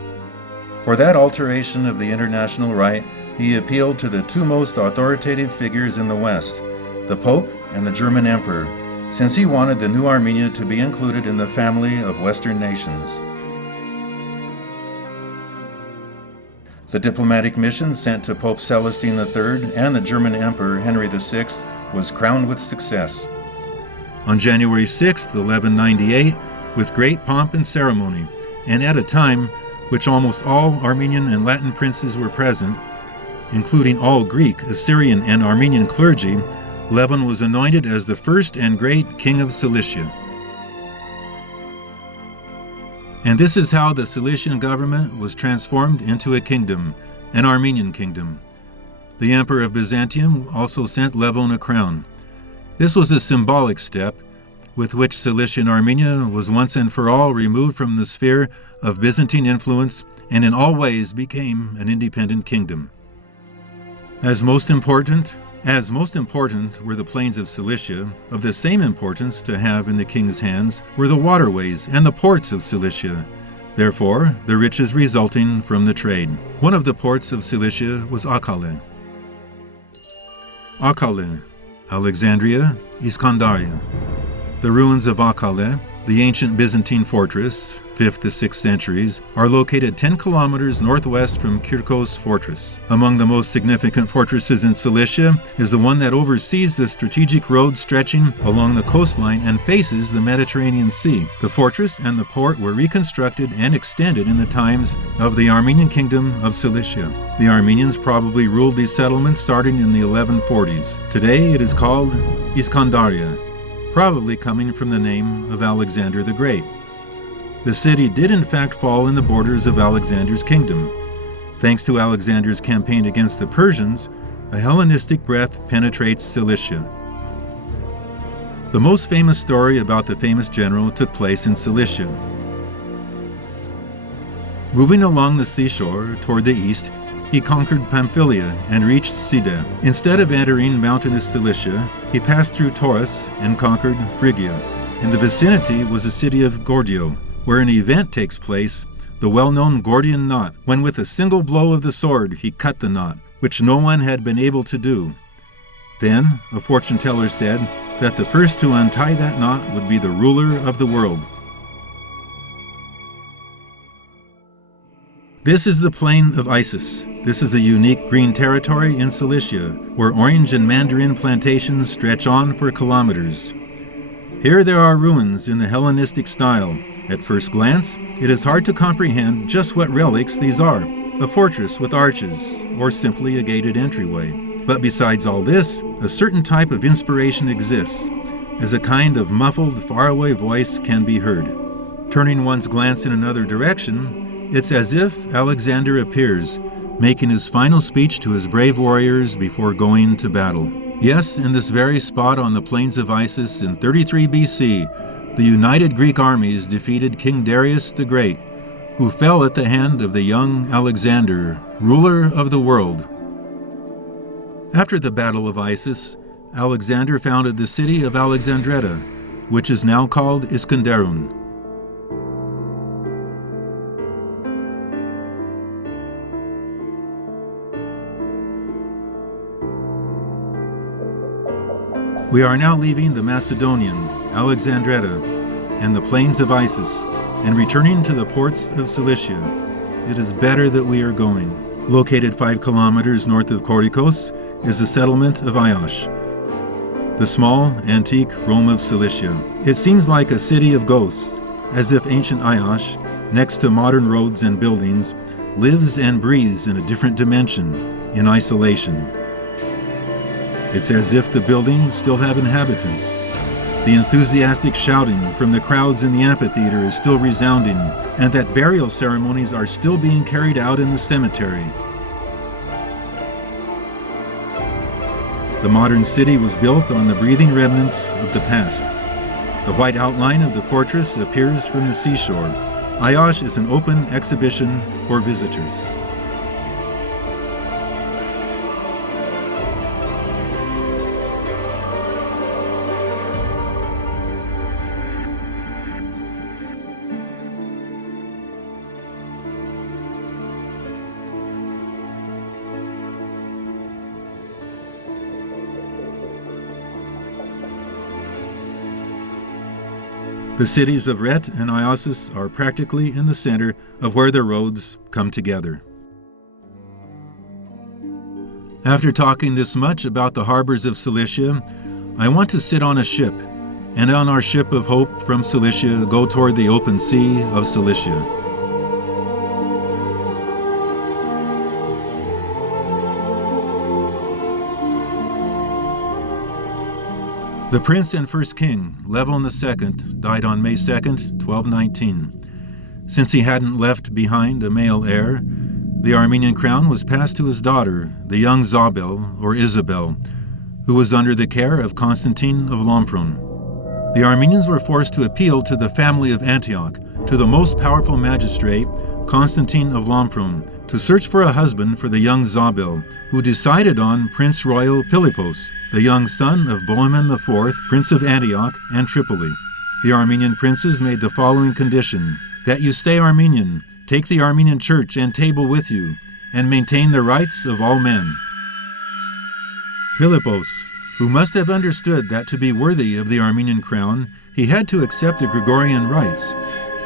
For that alteration of the international right, he appealed to the 2 most authoritative figures in the West, the Pope and the German Emperor, since he wanted the new Armenia to be included in the family of Western nations. The diplomatic mission sent to Pope Celestine III and the German Emperor Henry VI was crowned with success. On January 6, 1198, with great pomp and ceremony, and at a time which almost all Armenian and Latin princes were present, including all Greek, Assyrian, and Armenian clergy, Levon was anointed as the first and great king of Cilicia. And this is how the Cilician government was transformed into a kingdom, an Armenian kingdom. The Emperor of Byzantium also sent Levon a crown. This was a symbolic step with which Cilician Armenia was once and for all removed from the sphere of Byzantine influence and in all ways became an independent kingdom. As most important were the plains of Cilicia, of the same importance to have in the king's hands were the waterways and the ports of Cilicia, therefore the riches resulting from the trade. One of the ports of Cilicia was Akale. Akale, Alexandria, Iskandaria. The ruins of Akale, the ancient Byzantine fortress, 5th to 6th centuries, are located 10 kilometers northwest from Kirkos Fortress. Among the most significant fortresses in Cilicia is the one that oversees the strategic road stretching along the coastline and faces the Mediterranean Sea. The fortress and the port were reconstructed and extended in the times of the Armenian kingdom of Cilicia. The Armenians probably ruled these settlements starting in the 1140s. Today it is called Iskandaria, probably coming from the name of Alexander the Great. The city did in fact fall in the borders of Alexander's kingdom. Thanks to Alexander's campaign against the Persians, a Hellenistic breath penetrates Cilicia. The most famous story about the famous general took place in Cilicia. Moving along the seashore toward the east, he conquered Pamphylia and reached Sida. Instead of entering mountainous Cilicia, he passed through Taurus and conquered Phrygia. In the vicinity was the city of Gordio, where an event takes place, the well-known Gordian knot, when with a single blow of the sword he cut the knot, which no one had been able to do. Then a fortune-teller said that the first to untie that knot would be the ruler of the world. This is the plain of Isis. This is a unique green territory in Cilicia, where orange and mandarin plantations stretch on for kilometers. Here there are ruins in the Hellenistic style. At first glance, it is hard to comprehend just what relics these are, a fortress with arches, or simply a gated entryway. But besides all this, a certain type of inspiration exists, as a kind of muffled, faraway voice can be heard. Turning one's glance in another direction, it's as if Alexander appears, making his final speech to his brave warriors before going to battle. Yes, in this very spot on the plains of Isis in 33 BC, the united Greek armies defeated King Darius the Great, who fell at the hand of the young Alexander, ruler of the world. After the Battle of Isis, Alexander founded the city of Alexandretta, which is now called Iskenderun. We are now leaving the Macedonian, Alexandretta, and the plains of Isis, and returning to the ports of Cilicia. It is better that we are going. Located 5 kilometers north of Korikos is the settlement of Iași, the small, antique Rome of Cilicia. It seems like a city of ghosts, as if ancient Iași, next to modern roads and buildings, lives and breathes in a different dimension, in isolation. It's as if the buildings still have inhabitants. The enthusiastic shouting from the crowds in the amphitheater is still resounding, and that burial ceremonies are still being carried out in the cemetery. The modern city was built on the breathing remnants of the past. The white outline of the fortress appears from the seashore. Iași is an open exhibition for visitors. The cities of Rhet and Iasus are practically in the center of where the roads come together. After talking this much about the harbors of Cilicia, I want to sit on a ship, and on our ship of hope from Cilicia go toward the open sea of Cilicia. The prince and first king, Levon II, died on May 2nd, 1219. Since he hadn't left behind a male heir, the Armenian crown was passed to his daughter, the young Zabel, or Isabel, who was under the care of Constantine of Lomprun. The Armenians were forced to appeal to the family of Antioch, to the most powerful magistrate, Constantine of Lomprun, to search for a husband for the young Zabel, who decided on Prince Royal Philippos, the young son of Bohemond IV, Prince of Antioch and Tripoli. The Armenian princes made the following condition: that you stay Armenian, take the Armenian church and table with you, and maintain the rights of all men. Philippos, who must have understood that to be worthy of the Armenian crown, he had to accept the Gregorian rites,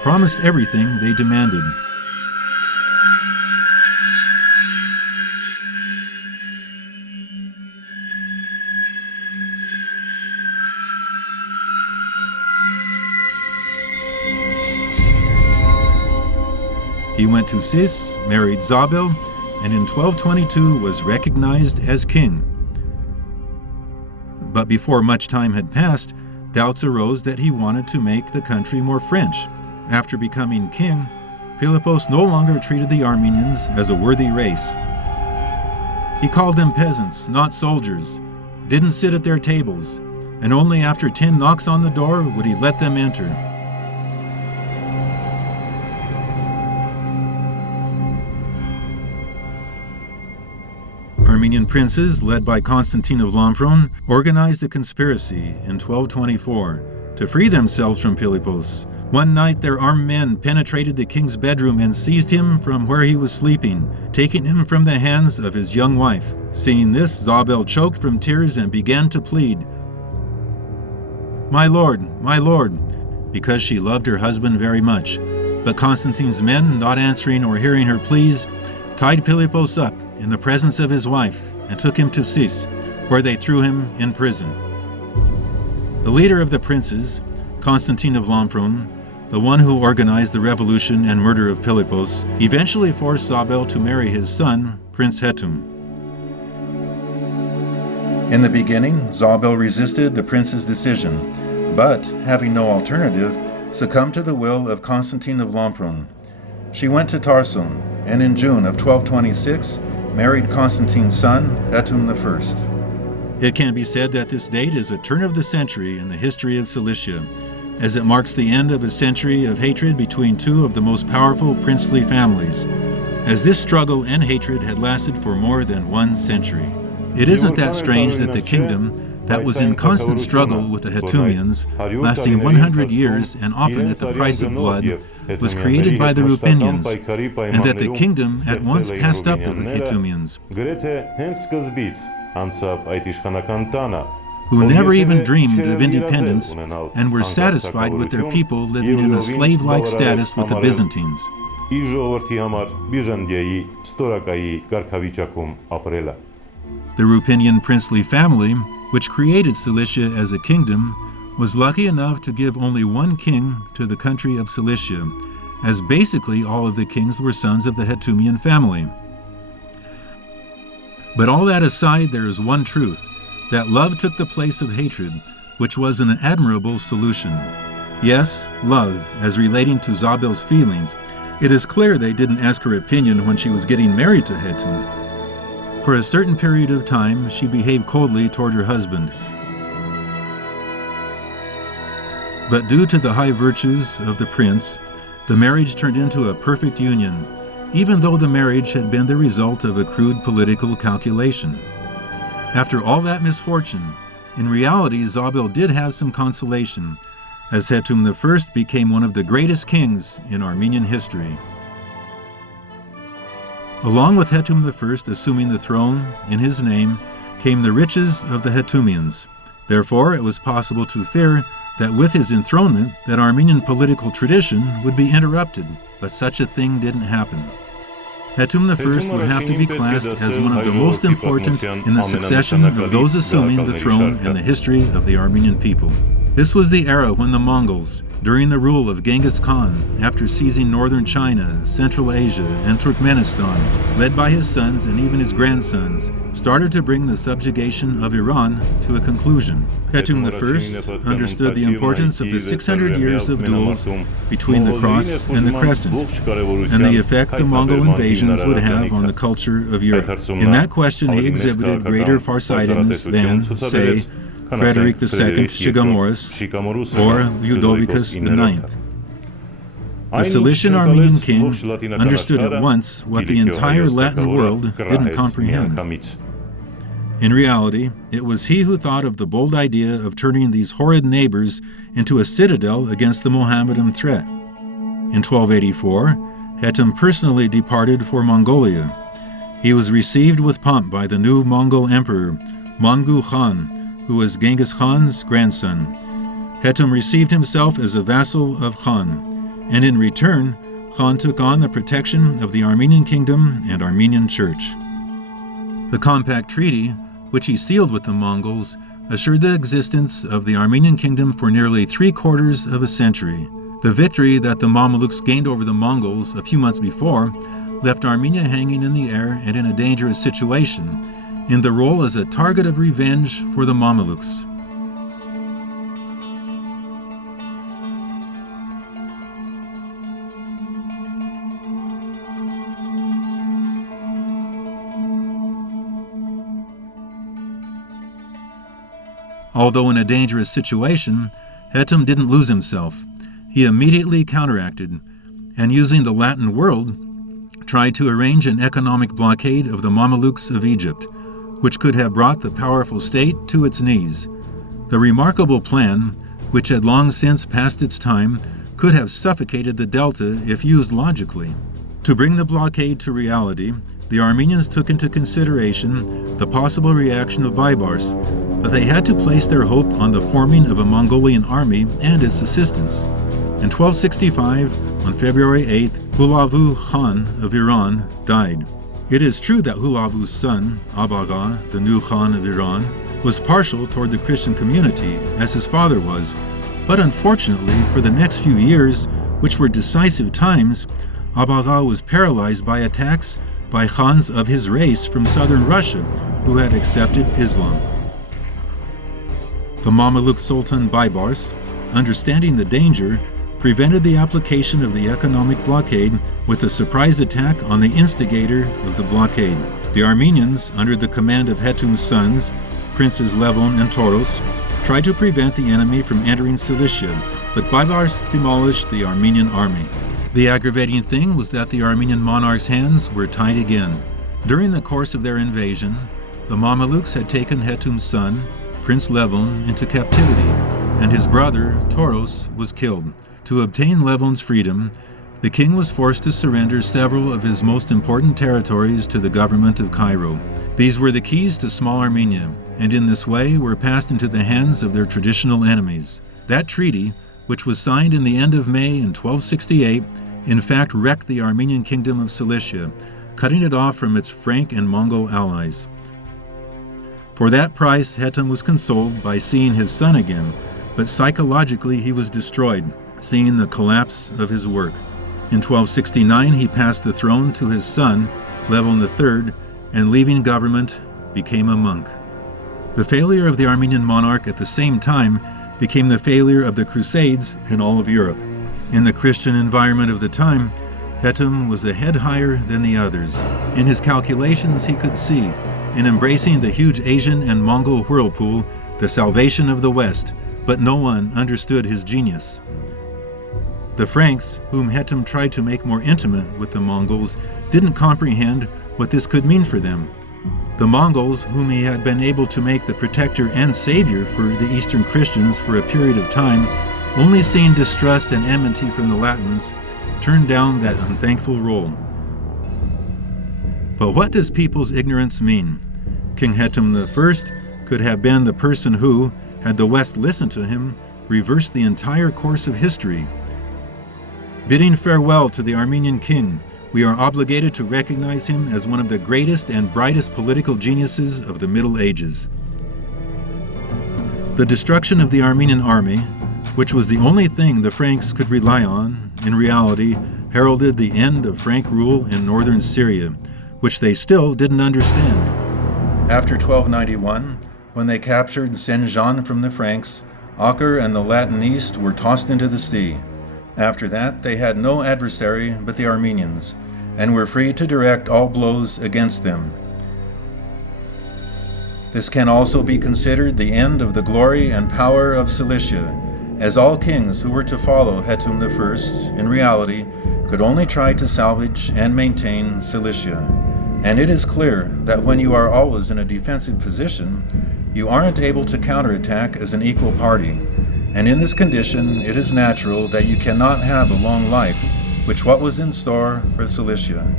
promised everything they demanded. He went to Sis, married Zabel, and in 1222 was recognized as king. But before much time had passed, doubts arose that he wanted to make the country more French. After becoming king, Philippos no longer treated the Armenians as a worthy race. He called them peasants, not soldiers, didn't sit at their tables, and only after 10 knocks on the door would he let them enter. Armenian princes, led by Constantine of Lampron, organized a conspiracy in 1224 to free themselves from Philippos. One night their armed men penetrated the king's bedroom and seized him from where he was sleeping, taking him from the hands of his young wife. Seeing this, Zabel choked from tears and began to plead, my lord," because she loved her husband very much. But Constantine's men, not answering or hearing her pleas, tied Philippos up in the presence of his wife and took him to Sis, where they threw him in prison. The leader of the princes, Constantine of Lampron, the one who organized the revolution and murder of Philippos, eventually forced Zabel to marry his son, Prince Hetum. In the beginning, Zabel resisted the prince's decision, but, having no alternative, succumbed to the will of Constantine of Lampron. She went to Tarsus, and in June of 1226, married Constantine's son, Hetum I. It can be said that this date is a turn of the century in the history of Cilicia, as it marks the end of a century of hatred between two of the most powerful princely families, as this struggle and hatred had lasted for more than 1 century. It isn't that strange that the kingdom that was in constant struggle with the Harutyunyans, lasting 100 years and often at the price of blood, was created by the Ruthenians, and that the kingdom at once passed up the Harutyunyans, who never even dreamed of independence and were satisfied with their people living in a slave-like status with the Byzantines. The Ruthenian princely family, which created Cilicia as a kingdom, was lucky enough to give only one king to the country of Cilicia, as basically all of the kings were sons of the Harutyunyan family. But all that aside, there is one truth, that love took the place of hatred, which was an admirable solution. Yes, love, as relating to Zabel's feelings. It is clear they didn't ask her opinion when she was getting married to Hetum. For a certain period of time, she behaved coldly toward her husband. But due to the high virtues of the prince, the marriage turned into a perfect union, even though the marriage had been the result of a crude political calculation. After all that misfortune, in reality, Zabel did have some consolation, as Hetum I became one of the greatest kings in Armenian history. Along with Hetum I assuming the throne in his name came the riches of the Harutyunyans. Therefore, it was possible to fear that with his enthronement, that Armenian political tradition would be interrupted, but such a thing didn't happen. Hetum I would have to be classed as one of the most important in the succession of those assuming the throne in the history of the Armenian people. This was the era when the Mongols, during the rule of Genghis Khan, after seizing northern China, Central Asia, and Turkmenistan, led by his sons and even his grandsons, started to bring the subjugation of Iran to a conclusion. Hetum I understood the importance of the 600 years of duels between the cross and the crescent, and the effect the Mongol invasions would have on the culture of Europe. In that question, he exhibited greater farsightedness than, say, Frederick II Shigamoris or Ludovicus IX. The Cilician Armenian king understood at once what the entire Latin world didn't comprehend. In reality, it was he who thought of the bold idea of turning these horrid neighbors into a citadel against the Mohammedan threat. In 1284, Hetum personally departed for Mongolia. He was received with pomp by the new Mongol emperor, Mongu Khan, who was Genghis Khan's grandson. Hetum received himself as a vassal of Khan, and in return, Khan took on the protection of the Armenian kingdom and Armenian church. The Compact Treaty, which he sealed with the Mongols, assured the existence of the Armenian kingdom for nearly 3/4 of a century. The victory that the Mamelukes gained over the Mongols a few months before left Armenia hanging in the air and in a dangerous situation, in the role as a target of revenge for the Mamelukes. Although in a dangerous situation, Hatem didn't lose himself. He immediately counteracted, and using the Latin world, tried to arrange an economic blockade of the Mamelukes of Egypt, which could have brought the powerful state to its knees. The remarkable plan, which had long since passed its time, could have suffocated the Delta if used logically. To bring the blockade to reality, the Armenians took into consideration the possible reaction of Baibars, but they had to place their hope on the forming of a Mongolian army and its assistance. In 1265, on February 8th, Hulagu Khan of Iran died. It is true that Hulagu's son, Abagha, the new Khan of Iran, was partial toward the Christian community, as his father was, but unfortunately, for the next few years, which were decisive times, Abagha was paralyzed by attacks by Khans of his race from southern Russia who had accepted Islam. The Mameluke Sultan Baibars, understanding the danger, prevented the application of the economic blockade with a surprise attack on the instigator of the blockade. The Armenians, under the command of Hatem's sons, Princes Levon and Toros, tried to prevent the enemy from entering Cilicia, but Baibars demolished the Armenian army. The aggravating thing was that the Armenian monarch's hands were tied again. During the course of their invasion, the Mamelukes had taken Hatem's son, Prince Levon, into captivity, and his brother, Toros, was killed. To obtain Levon's freedom, the king was forced to surrender several of his most important territories to the government of Cairo. These were the keys to small Armenia, and in this way were passed into the hands of their traditional enemies. That treaty, which was signed in the end of May in 1268, in fact wrecked the Armenian kingdom of Cilicia, cutting it off from its Frank and Mongol allies. For that price, Hatem was consoled by seeing his son again, but psychologically he was destroyed, seeing the collapse of his work. In 1269, he passed the throne to his son, Levon III, and leaving government, became a monk. The failure of the Armenian monarch at the same time became the failure of the Crusades in all of Europe. In the Christian environment of the time, Hatem was a head higher than the others. In his calculations, he could see, in embracing the huge Asian and Mongol whirlpool, the salvation of the West, but no one understood his genius. The Franks, whom Hatem tried to make more intimate with the Mongols, didn't comprehend what this could mean for them. The Mongols, whom he had been able to make the protector and savior for the Eastern Christians for a period of time, only seeing distrust and enmity from the Latins, turned down that unthankful role. But what does people's ignorance mean? King Hatem I could have been the person who, had the West listened to him, reversed the entire course of history. Bidding farewell to the Armenian king, we are obligated to recognize him as one of the greatest and brightest political geniuses of the Middle Ages. The destruction of the Armenian army, which was the only thing the Franks could rely on, in reality heralded the end of Frank rule in northern Syria, which they still didn't understand. After 1291, when they captured Saint-Jean from the Franks, Acre and the Latin East were tossed into the sea. After that, they had no adversary but the Armenians, and were free to direct all blows against them. This can also be considered the end of the glory and power of Cilicia, as all kings who were to follow Hatem I, in reality, could only try to salvage and maintain Cilicia. And it is clear that when you are always in a defensive position, you aren't able to counterattack as an equal party. And in this condition, it is natural that you cannot have a long life, which what was in store for Cilicia.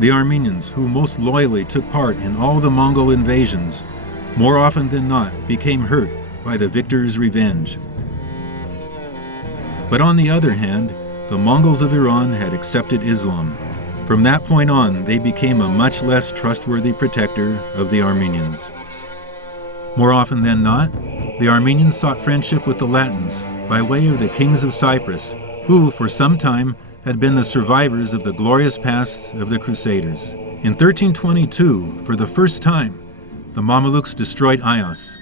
The Armenians, who most loyally took part in all the Mongol invasions, more often than not became hurt by the victor's revenge. But on the other hand, the Mongols of Iran had accepted Islam. From that point on, they became a much less trustworthy protector of the Armenians. More often than not, the Armenians sought friendship with the Latins by way of the kings of Cyprus, who, for some time, had been the survivors of the glorious past of the Crusaders. In 1322, for the first time, the Mamelukes destroyed Ios,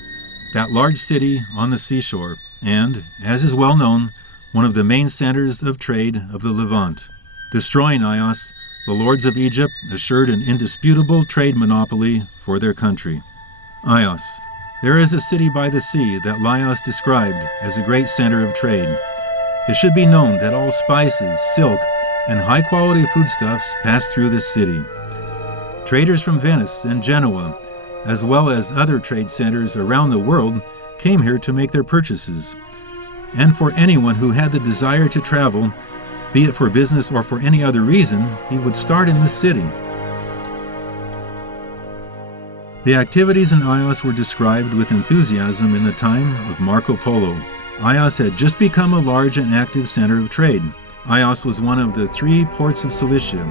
that large city on the seashore, and, as is well known, one of the main centers of trade of the Levant. Destroying Ios, the lords of Egypt assured an indisputable trade monopoly for their country. Ios. There is a city by the sea that Laios described as a great center of trade. It should be known that all spices, silk, and high-quality foodstuffs pass through this city. Traders from Venice and Genoa, as well as other trade centers around the world, came here to make their purchases. And for anyone who had the desire to travel, be it for business or for any other reason, he would start in this city. The activities in Ios were described with enthusiasm in the time of Marco Polo. Ios had just become a large and active center of trade. Ios was one of the 3 ports of Cilicia,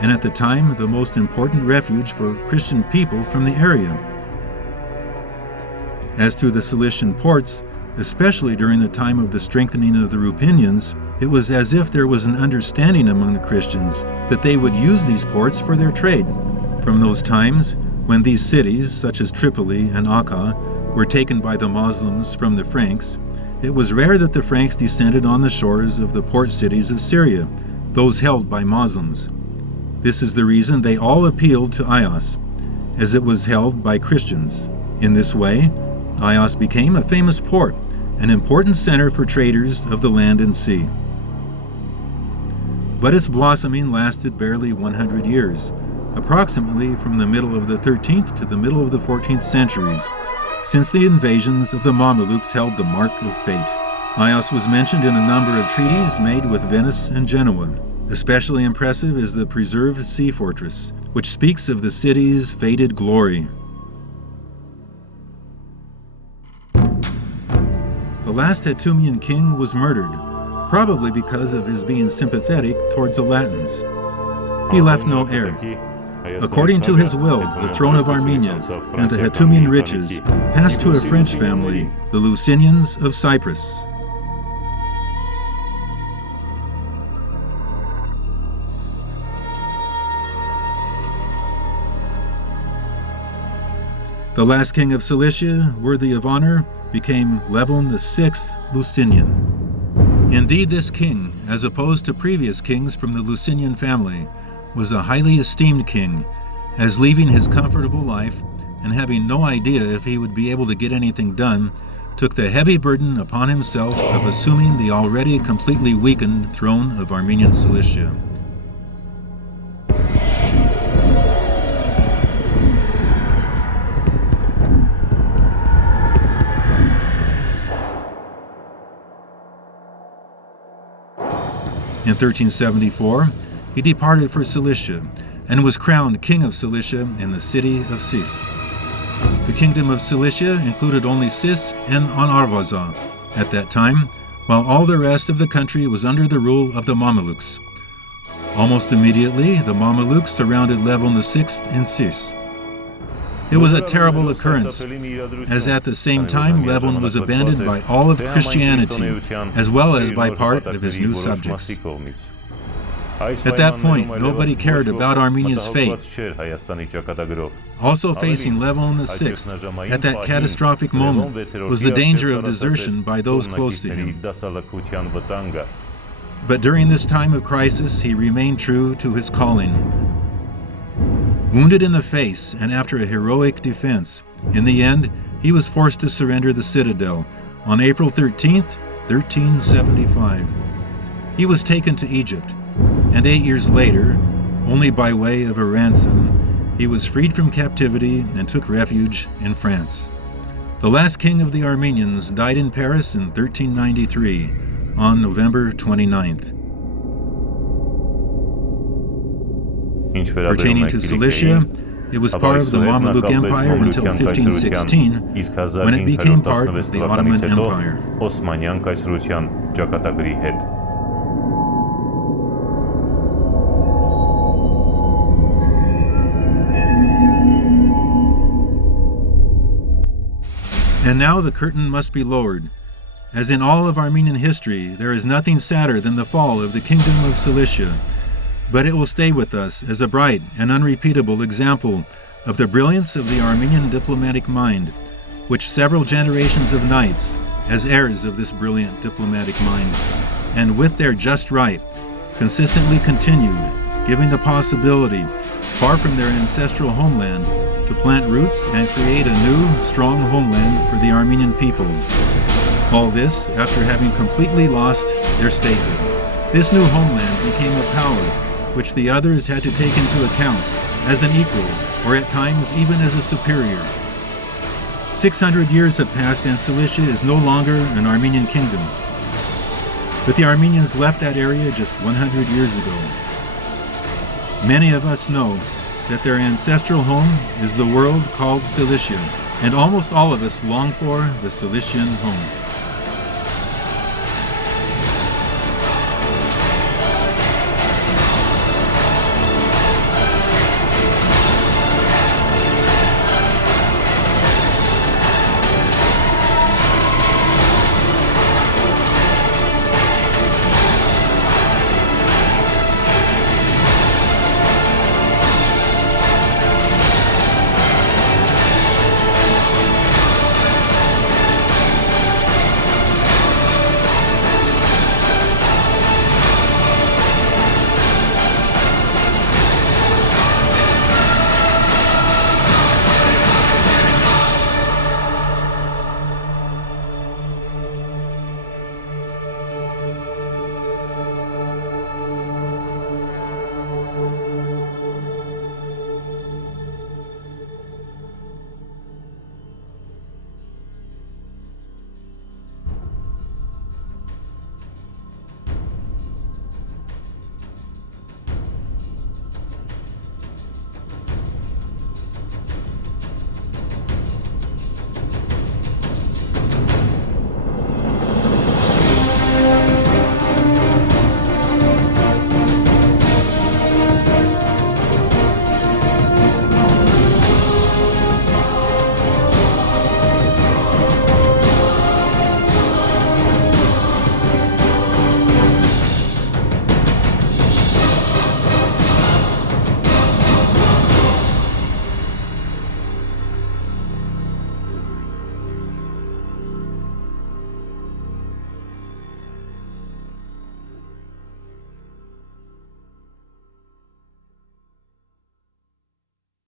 and at the time the most important refuge for Christian people from the area. As to the Cilician ports, especially during the time of the strengthening of the Ruthenians, it was as if there was an understanding among the Christians that they would use these ports for their trade. From those times, when these cities, such as Tripoli and Akka, were taken by the Muslims from the Franks, it was rare that the Franks descended on the shores of the port cities of Syria, those held by Muslims. This is the reason they all appealed to Ios, as it was held by Christians. In this way, Ios became a famous port, an important center for traders of the land and sea. But its blossoming lasted barely 100 years, approximately from the middle of the 13th to the middle of the 14th centuries, since the invasions of the Mamelukes held the mark of fate. Ios was mentioned in a number of treaties made with Venice and Genoa. Especially impressive is the preserved sea fortress, which speaks of the city's faded glory. The last Harutyunyan king was murdered, probably because of his being sympathetic towards the Latins. He left no heir. According to his will, the throne of Armenia and the Harutyunyan riches passed to a French family, the Lusinians of Cyprus. The last king of Cilicia, worthy of honor, became Levon VI Lusinian. Indeed, this king, as opposed to previous kings from the Lusinian family, was a highly esteemed king, as leaving his comfortable life and having no idea if he would be able to get anything done, took the heavy burden upon himself of assuming the already completely weakened throne of Armenian Cilicia. In 1374, he departed for Cilicia and was crowned king of Cilicia in the city of Sis. The kingdom of Cilicia included only Sis and Anarvaza at that time, while all the rest of the country was under the rule of the Mamelukes. Almost immediately, the Mamelukes surrounded Levon VI in Sis. It was a terrible occurrence, as at the same time Levon was abandoned by all of Christianity, as well as by part of his new subjects. At that point, nobody cared about Armenia's fate. Also facing Levon VI at that catastrophic moment was the danger of desertion by those close to him. But during this time of crisis, he remained true to his calling. Wounded in the face and after a heroic defense, in the end, he was forced to surrender the citadel on April 13, 1375. He was taken to Egypt, and 8 years later, only by way of a ransom, he was freed from captivity and took refuge in France. The last king of the Armenians died in Paris in 1393, on November 29th. Pertaining to Cilicia, it was part of the Mameluke Empire until 1516, when it became part of the Ottoman Empire. And now the curtain must be lowered. As in all of Armenian history, there is nothing sadder than the fall of the kingdom of Cilicia, but it will stay with us as a bright and unrepeatable example of the brilliance of the Armenian diplomatic mind, which several generations of knights, as heirs of this brilliant diplomatic mind, and with their just right, consistently continued, giving the possibility, far from their ancestral homeland, to plant roots and create a new, strong homeland for the Armenian people. All this after having completely lost their statehood. This new homeland became a power which the others had to take into account as an equal, or at times even as a superior. 600 years have passed and Cilicia is no longer an Armenian kingdom. But the Armenians left that area just 100 years ago. Many of us know that their ancestral home is the world called Cilicia, and almost all of us long for the Cilician home.